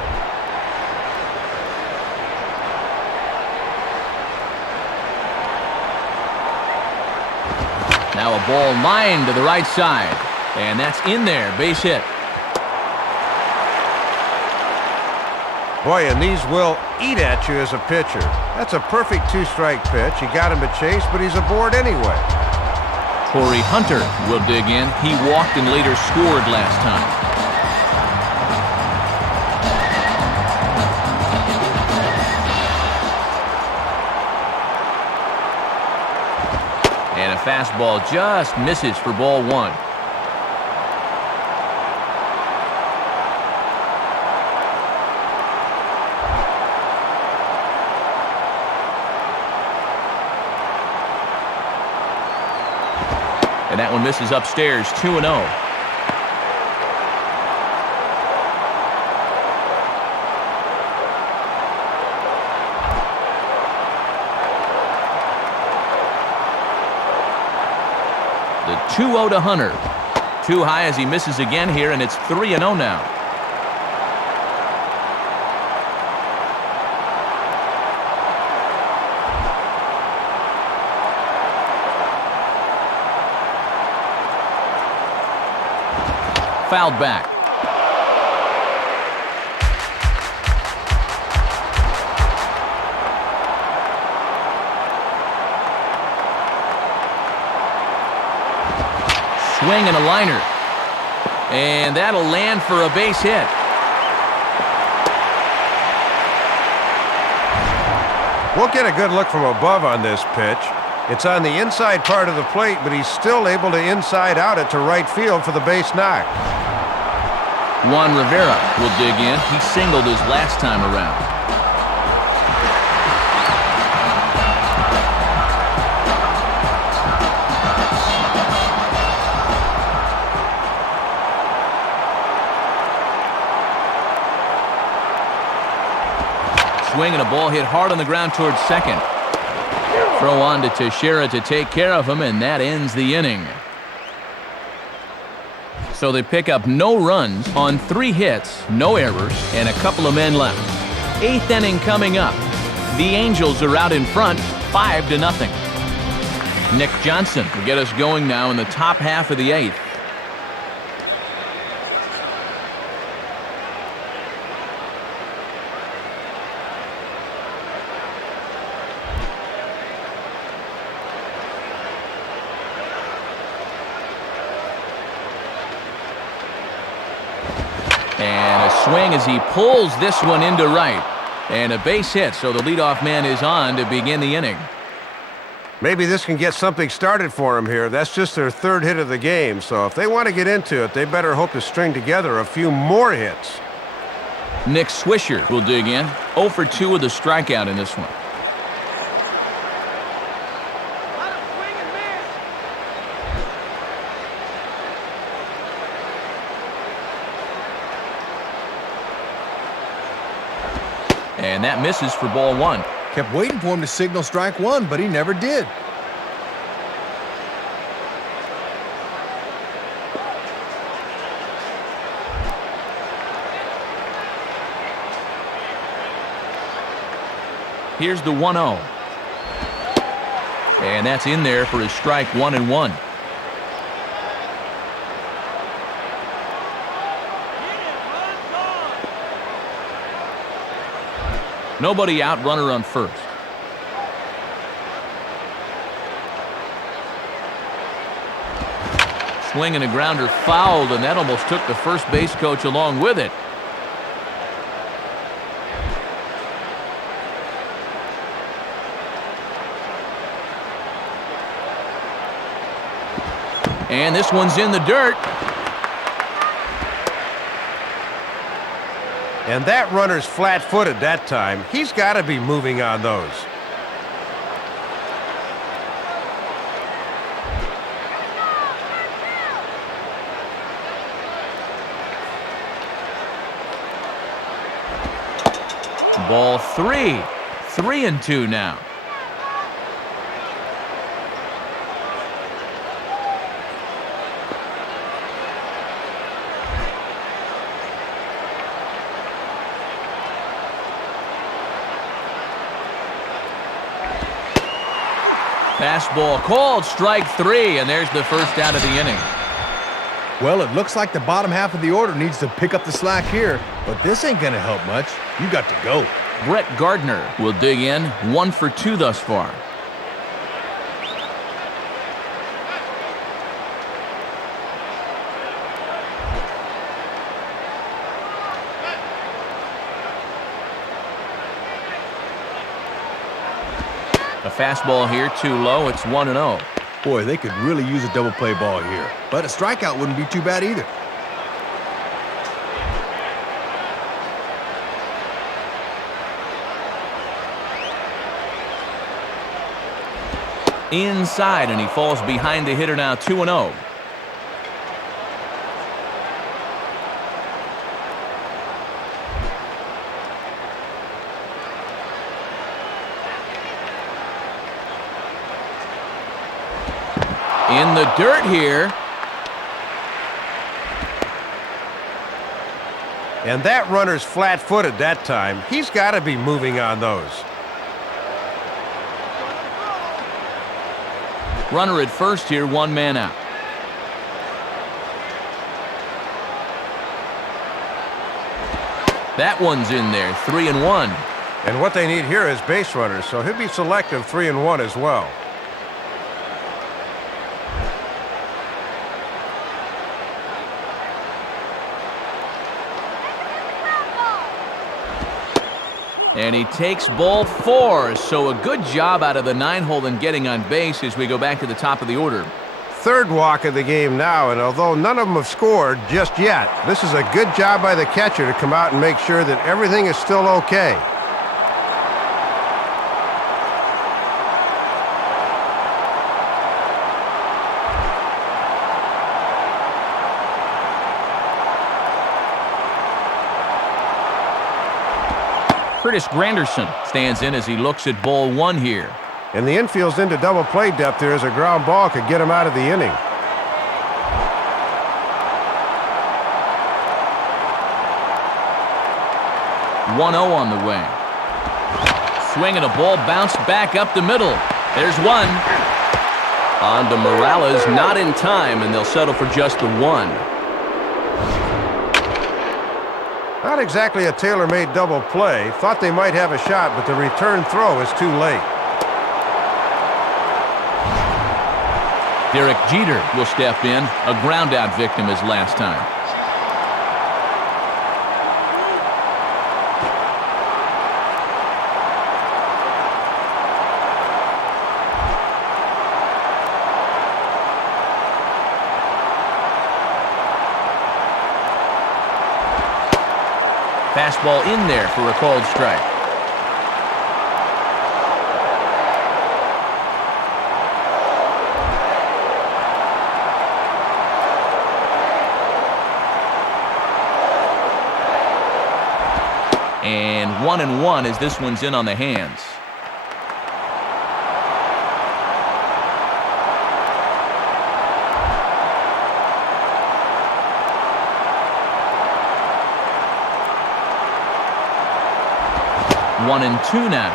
Now a ball lined to the right side. And that's in there. Base hit. Boy, and these will eat at you as a pitcher. That's a perfect 2-strike pitch. You got him to chase, but he's aboard anyway. Torrey Hunter will dig in. He walked and later scored last time. And a fastball just misses for ball 1. And that one misses upstairs, 2-0. The 2-0 to Hunter. Too high as he misses again here, and it's 3-0 now. Fouled back. Swing and a liner. And that'll land for a base hit. We'll get a good look from above on this pitch. It's on the inside part of the plate, but he's still able to inside out it to right field for the base knock. Juan Rivera will dig in. He singled his last time around. Swing and a ball hit hard on the ground towards second. Throw on to Teixeira to take care of him, and that ends the inning. So they pick up no runs on 3 hits, no errors, and a couple of men left. 8th inning coming up. The Angels are out in front, 5-0. Nick Johnson will get us going now in the top half of the 8th. And a swing as he pulls this one into right. And a base hit, so the leadoff man is on to begin the inning. Maybe this can get something started for him here. That's just their 3rd hit of the game, so if they want to get into it, they better hope to string together a few more hits. Nick Swisher will dig in. 0 for 2 with a strikeout in this one. And that misses for ball 1. Kept waiting for him to signal strike 1, but he never did. Here's the 1-0. And that's in there for his strike 1-1. Nobody out, runner on first. Swing and a grounder fouled, and that almost took the first base coach along with it. And this one's in the dirt. And that runner's flat-footed that time. He's got to be moving on those. Ball 3. 3-2 now. Fastball called, strike 3, and there's the first out of the inning. Well, it looks like the bottom half of the order needs to pick up the slack here, but this ain't gonna help much. You got to go. Brett Gardner will dig in, 1 for 2 thus far. A fastball here, too low. It's 1-0. Boy, they could really use a double play ball here, but a strikeout wouldn't be too bad either. Inside, and he falls behind the hitter now, 2-0. In the dirt here. And that runner's flat-footed that time. He's got to be moving on those. Runner at first here, 1 man out. That one's in there, 3-1. And what they need here is base runners, so he'll be selective 3-1 as well. And he takes ball 4, so a good job out of the 9-hole in getting on base as we go back to the top of the order. Third walk of the game now, and although none of them have scored just yet, this is a good job by the catcher to come out and make sure that everything is still okay. Curtis Granderson stands in as he looks at ball 1 here. And the infield's into double play depth there as a ground ball could get him out of the inning. One 0 on the way. Swing and a ball bounced back up the middle. There's one. On to Morales, not in time, and they'll settle for just the 1. Not exactly a tailor-made double play. Thought they might have a shot, but the return throw is too late. Derek Jeter will step in, a ground-out victim as last time. Fastball in there for a called strike. And 1-1 as this one's in on the hands. One and 2 now.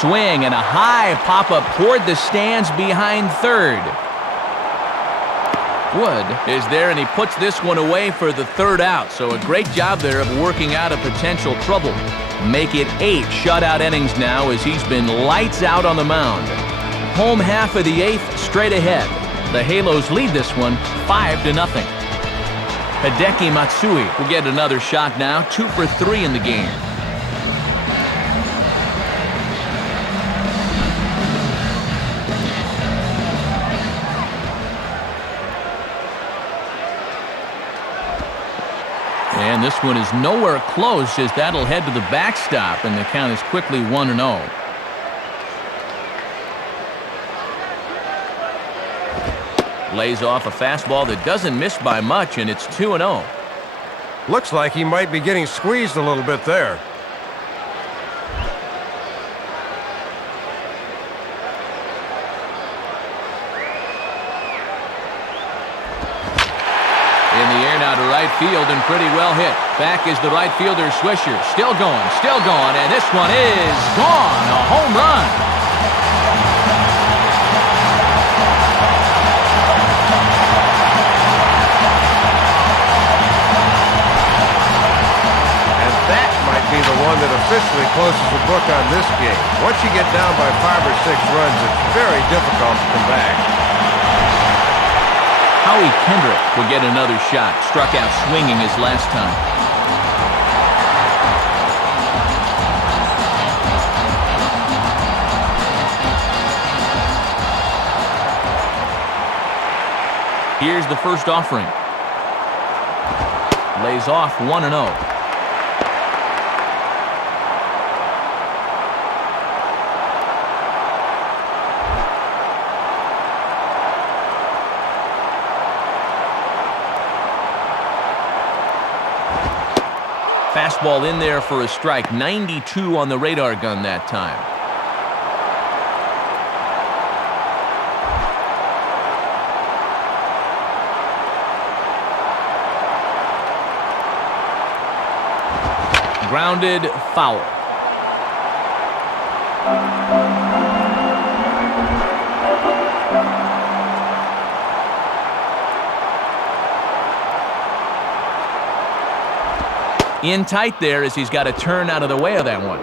Swing and a high pop-up toward the stands behind third. Wood is there, and he puts this one away for the third out. So a great job there of working out a potential trouble. Make it 8 shutout innings now as he's been lights out on the mound. Home half of the 8th, straight ahead. The Halos lead this one 5-0. Hideki Matsui will get another shot now, 2 for 3 in the game. And this one is nowhere close as that'll head to the backstop, and the count is quickly 1-0. Lays off a fastball that doesn't miss by much, and it's 2-0. Looks like he might be getting squeezed a little bit there. In the air now to right field, and pretty well hit. Back is the right fielder, Swisher. Still going, and this one is gone. A home run. And that might be the one that officially closes the book on this game. Once you get down by 5 or 6 runs, it's very difficult to come back. Howie Kendrick will get another shot. Struck out swinging his last time. Here's the first offering. Lays off 1-0. Fastball in there for a strike. 92 on the radar gun that time. Grounded, foul. In tight there as he's got to turn out of the way of that one.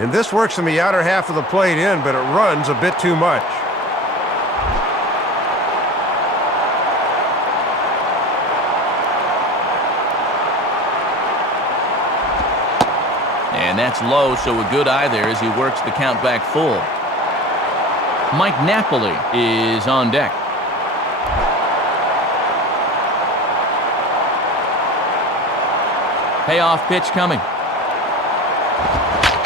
And this works in the outer half of the plate in, but it runs a bit too much. And that's low, so a good eye there as he works the count back full. Mike Napoli is on deck. Payoff pitch coming.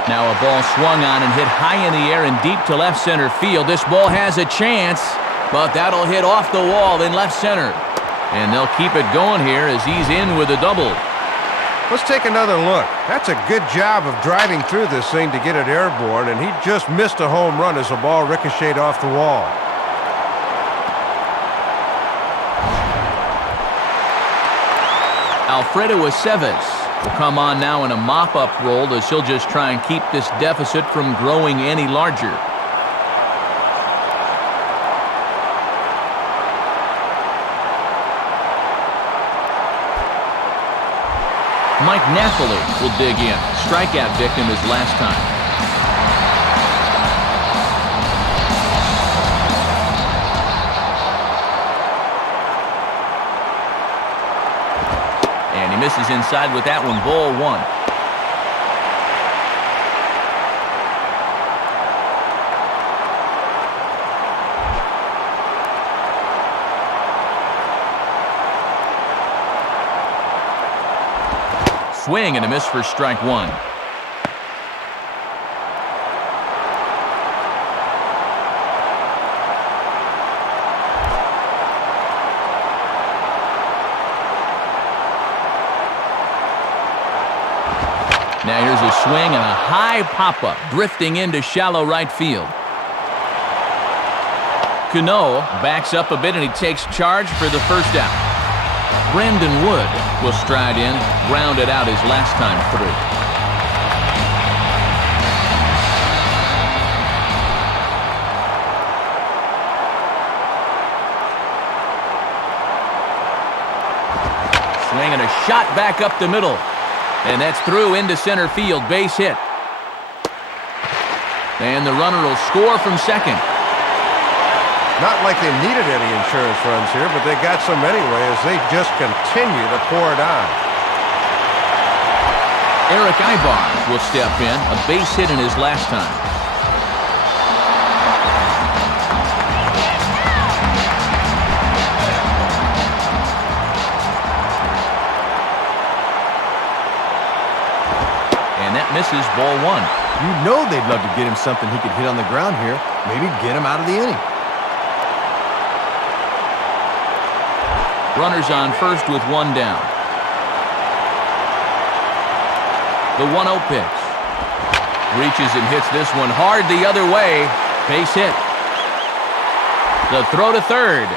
Now a ball swung on and hit high in the air and deep to left center field. This ball has a chance, but that'll hit off the wall in left center. And they'll keep it going here as he's in with a double. Let's take another look. That's a good job of driving through this thing to get it airborne, and he just missed a home run as the ball ricocheted off the wall. Alfredo Aceves will come on now in a mop-up role as he'll just try and keep this deficit from growing any larger. Mike Napoli will dig in. Strikeout victim his last time. And he misses inside with that one. Ball 1. Swing and a miss for strike 1. Now here's a swing and a high pop-up, drifting into shallow right field. Cano backs up a bit and he takes charge for the first out. Brandon Wood will stride in, grounded out his last time through. swing and a shot back up the middle. And that's through into center field, base hit. And the runner will score from second. Not like they needed any insurance runs here, but they got some anyway as they just continue to pour it on. Eric Ibar will step in, a base hit in his last time. And that misses, ball one. You know they'd love to get him something he could hit on the ground here. Maybe get him out of the inning. Runners on first with one down. The 1-0 pitch. Reaches and hits this one hard the other way. Base hit. The throw to third.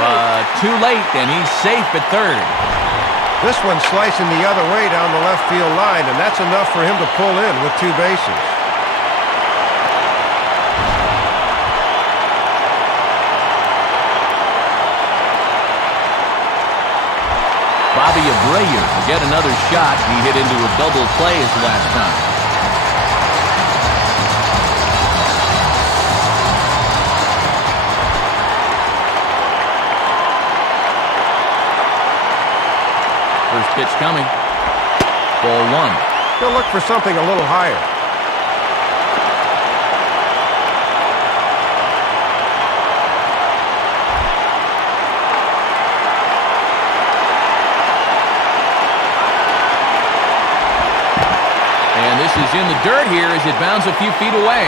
But too late, and he's safe at third. This one's slicing the other way down the left field line, and that's enough for him to pull in with two bases. Bobby Abreu will get another shot. He hit into a double play his last time. First pitch coming. Ball one. He'll look for something a little higher. And this is in the dirt here as it bounds a few feet away.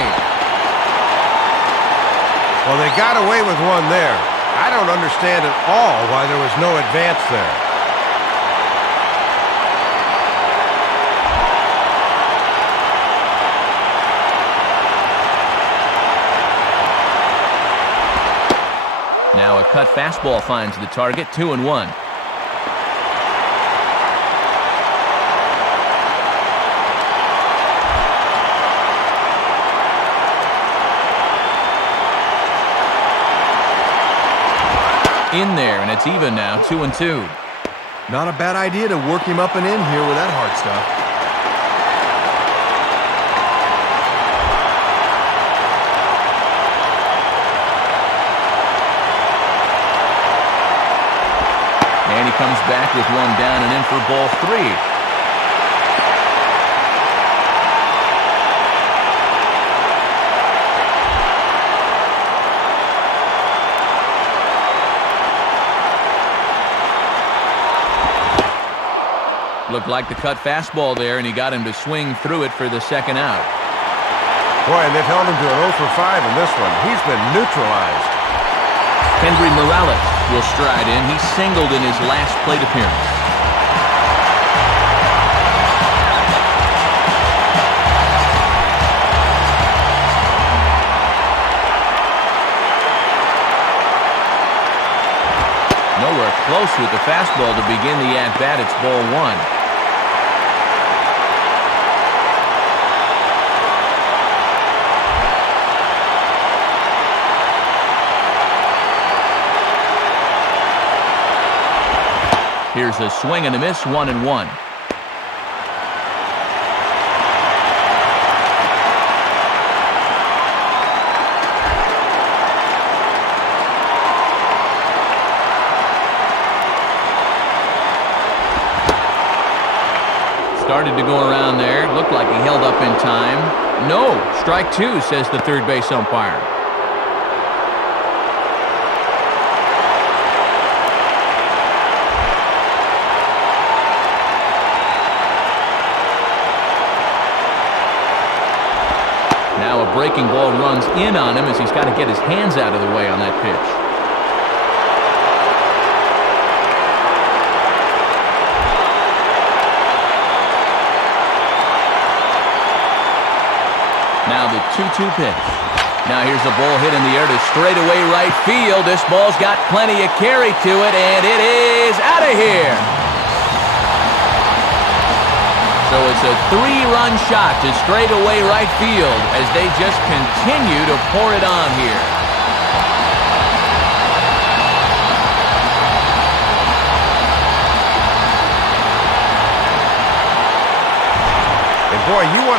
Well, they got away with one there. I don't understand at all why there was no advance there. Now a cut fastball finds the target, 2-1. In there, and it's even now, 2-2. Not a bad idea to work him up and in here with that hard stuff. And he comes back with one down and in for ball three. Looked like the cut fastball there, and he got him to swing through it for the second out. Boy, and they've held him to an 0 for 5 in this one. He's been neutralized. Henry Morales will stride in. He singled in his last plate appearance. Nowhere close with the fastball to begin the at-bat. It's ball one. Here's a swing and a miss, 1-1. Started to go around there. Looked like he held up in time. No, strike two, says the third base umpire. Now a breaking ball runs in on him as he's got to get his hands out of the way on that pitch. Now the 2-2 pitch. Now here's a ball hit in the air to straightaway right field. This ball's got plenty of carry to it, and it is out of here. So it's a 3-run shot to straightaway right field as they just continue to pour it on here.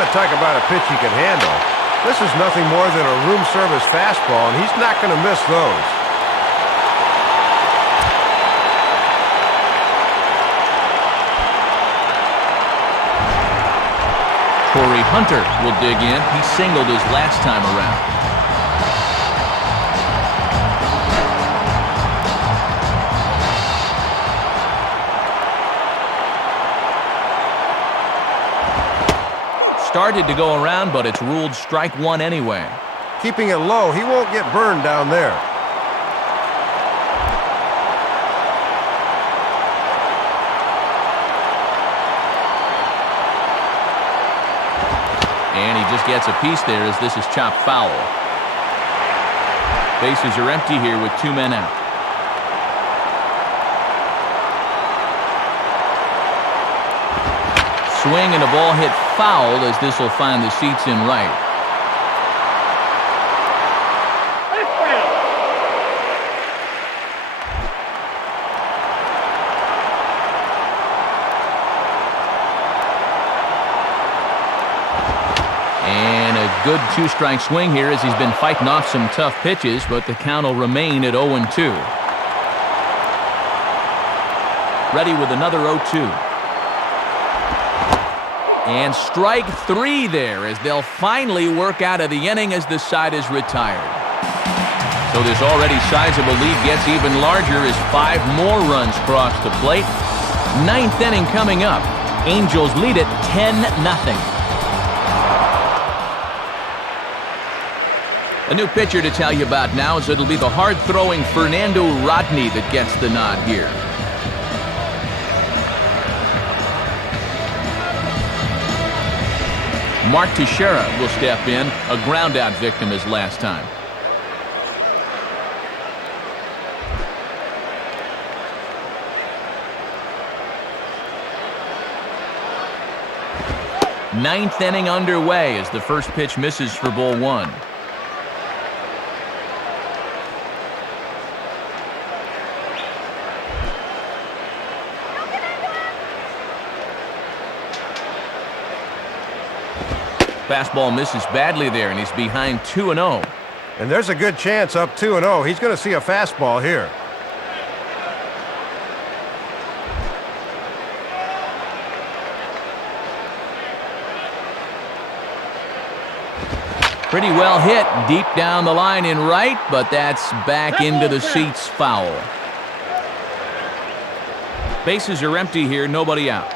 to talk about a pitch he can handle. This is nothing more than a room service fastball, and he's not going to miss those. Corey Hunter will dig in. He singled his last time around. Started to go around, but it's ruled strike one anyway. Keeping it low, he won't get burned down there. And he just gets a piece there as this is chopped foul. Bases are empty here with 2 men out. Swing and a ball hit foul as this will find the seats in right. And a good 2-strike swing here as he's been fighting off some tough pitches, but the count will remain at 0-2. Ready with another 0-2. And strike 3 there as they'll finally work out of the inning as the side is retired. So this already sizable lead gets even larger as 5 more runs cross the plate. 9th inning coming up. Angels lead it 10-0. A new pitcher to tell you about now, as it'll be the hard-throwing Fernando Rodney that gets the nod here. Mark Teixeira will step in, a ground-out victim his last time. Ninth inning underway as the first pitch misses for ball 1. Fastball misses badly there, and he's behind 2-0. And there's a good chance up 2-0. He's going to see a fastball here. Pretty well hit deep down the line in right, but that's back into the seats foul. Bases are empty here, nobody out.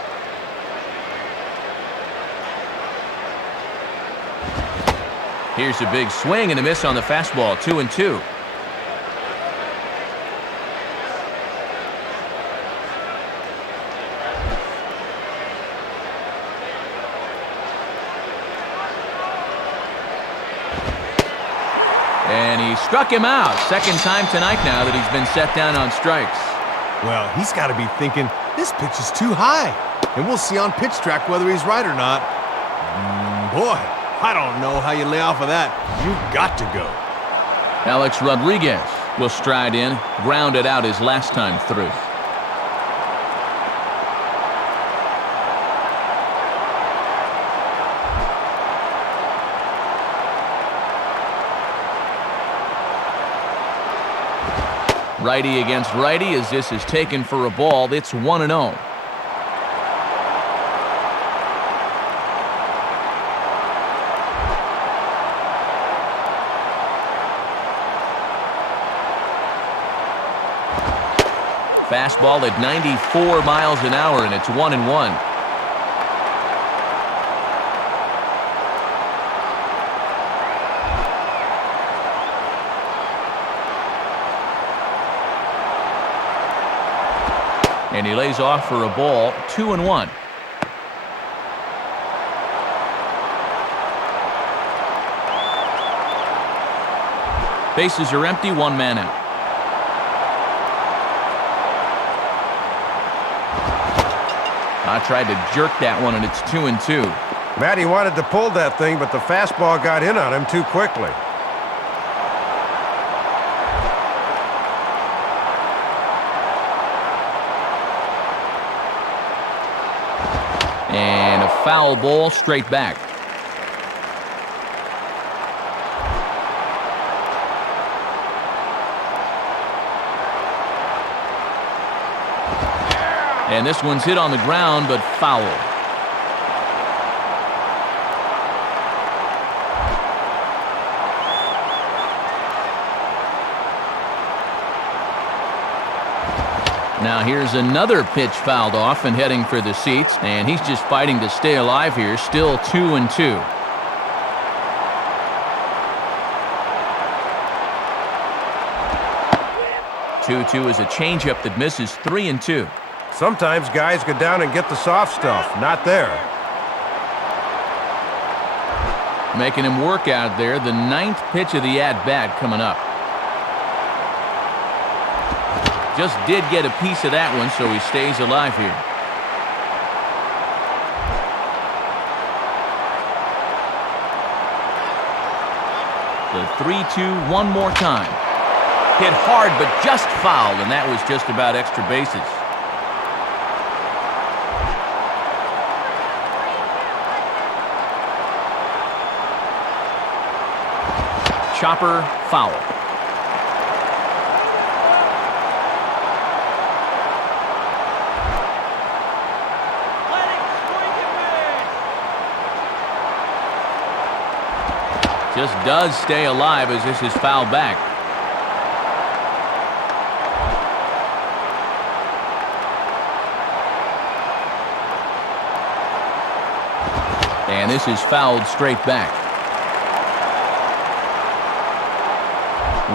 Here's a big swing and a miss on the fastball, 2-2. And he struck him out. Second time tonight now that he's been set down on strikes. Well, he's got to be thinking, this pitch is too high. And we'll see on pitch track whether he's right or not. Boy, I don't know how you lay off of that. You've got to go. Alex Rodriguez will stride in, grounded out his last time through. Righty against righty as this is taken for a ball. It's 1-0. Fastball at 94 miles an hour, and it's 1-1. And he lays off for a ball, 2-1. Bases are empty, 1 man out. I tried to jerk that one, and it's 2-2. Matty wanted to pull that thing, but the fastball got in on him too quickly. And a foul ball straight back. And this one's hit on the ground, but foul. Now here's another pitch fouled off and heading for the seats, and he's just fighting to stay alive here, still 2-2. Two is a changeup that misses 3-2. Sometimes guys go down and get the soft stuff. Not there. Making him work out there, the 9th pitch of the at-bat coming up. Just did get a piece of that one, so he stays alive here. The 3-2 one more time. Hit hard, but just fouled, and that was just about extra bases. Chopper, foul. Just does stay alive as this is fouled back. And this is fouled straight back.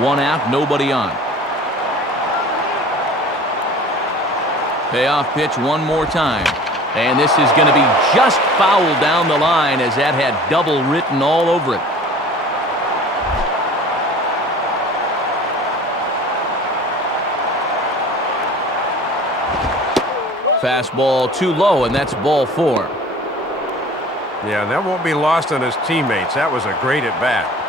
One out, nobody on. Payoff pitch one more time. And this is going to be just fouled down the line as that had double written all over it. Fastball too low, and that's ball 4. Yeah, that won't be lost on his teammates. That was a great at-bat.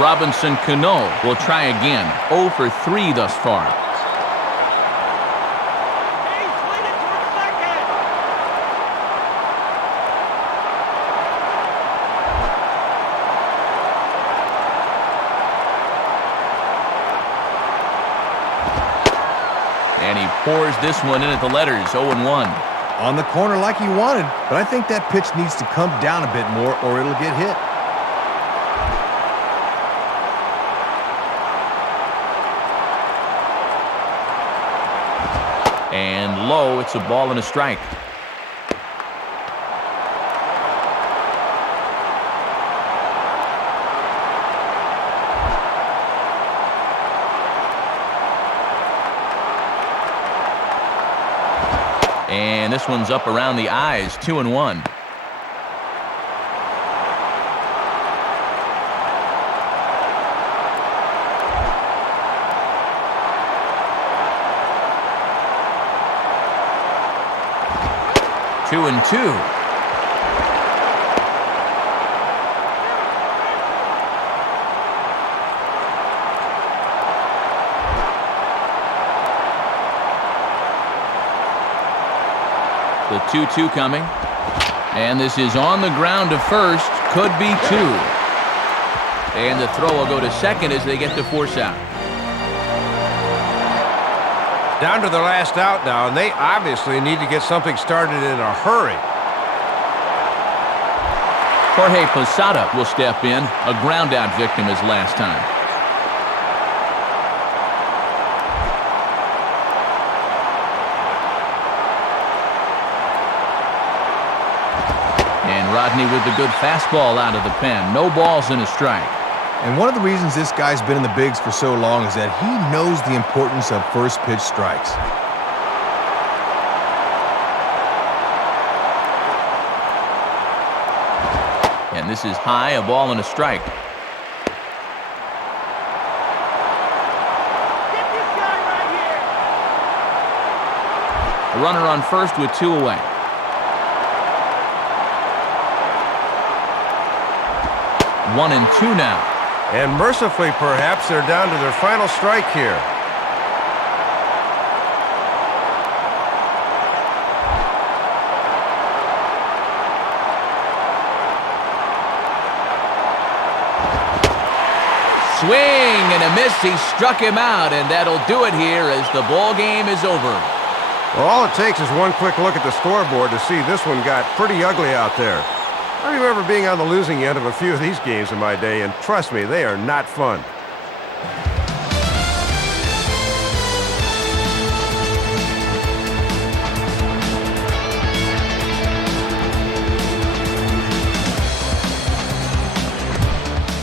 Robinson Cano will try again. 0 for 3 thus far. He's leading towards second. And he pours this one in at the letters, 0-1. On the corner like he wanted, but I think that pitch needs to come down a bit more or it'll get hit. And low, it's a ball and a strike. And this one's up around the eyes, 2-1. Two and two. The 2-2 coming. And this is on the ground to first. Could be 2. And the throw will go to second as they get the force out. Down to their last out now, and they obviously need to get something started in a hurry. Jorge Posada will step in, a ground-out victim as last time. And Rodney with the good fastball out of the pen. No balls and a strike. And one of the reasons this guy's been in the bigs for so long is that he knows the importance of first pitch strikes. And this is high, a ball and a strike. Get this guy right here. A runner on first with 2 away. 1-2 now. And mercifully, perhaps, they're down to their final strike here. swing and a miss. He struck him out, and that'll do it here as the ball game is over. Well, all it takes is one quick look at the scoreboard to see this one got pretty ugly out there. I remember being on the losing end of a few of these games in my day, and trust me, they are not fun.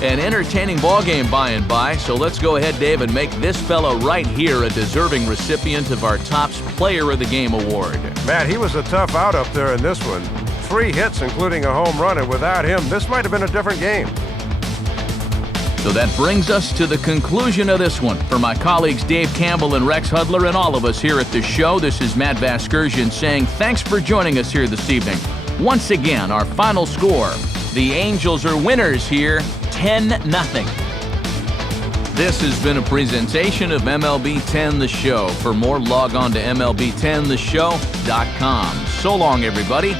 An entertaining ball game by and by, so let's go ahead, Dave, and make this fellow right here a deserving recipient of our Topps Player of the Game award. Matt, he was a tough out up there in this one. 3 hits, including a home run, and without him, this might have been a different game. So that brings us to the conclusion of this one. For my colleagues Dave Campbell and Rex Hudler and all of us here at the show, this is Matt Vasgersian saying thanks for joining us here this evening. Once again, our final score. The Angels are winners here, 10-0. This has been a presentation of MLB 10 The Show. For more, log on to MLB10theshow.com. So long, everybody.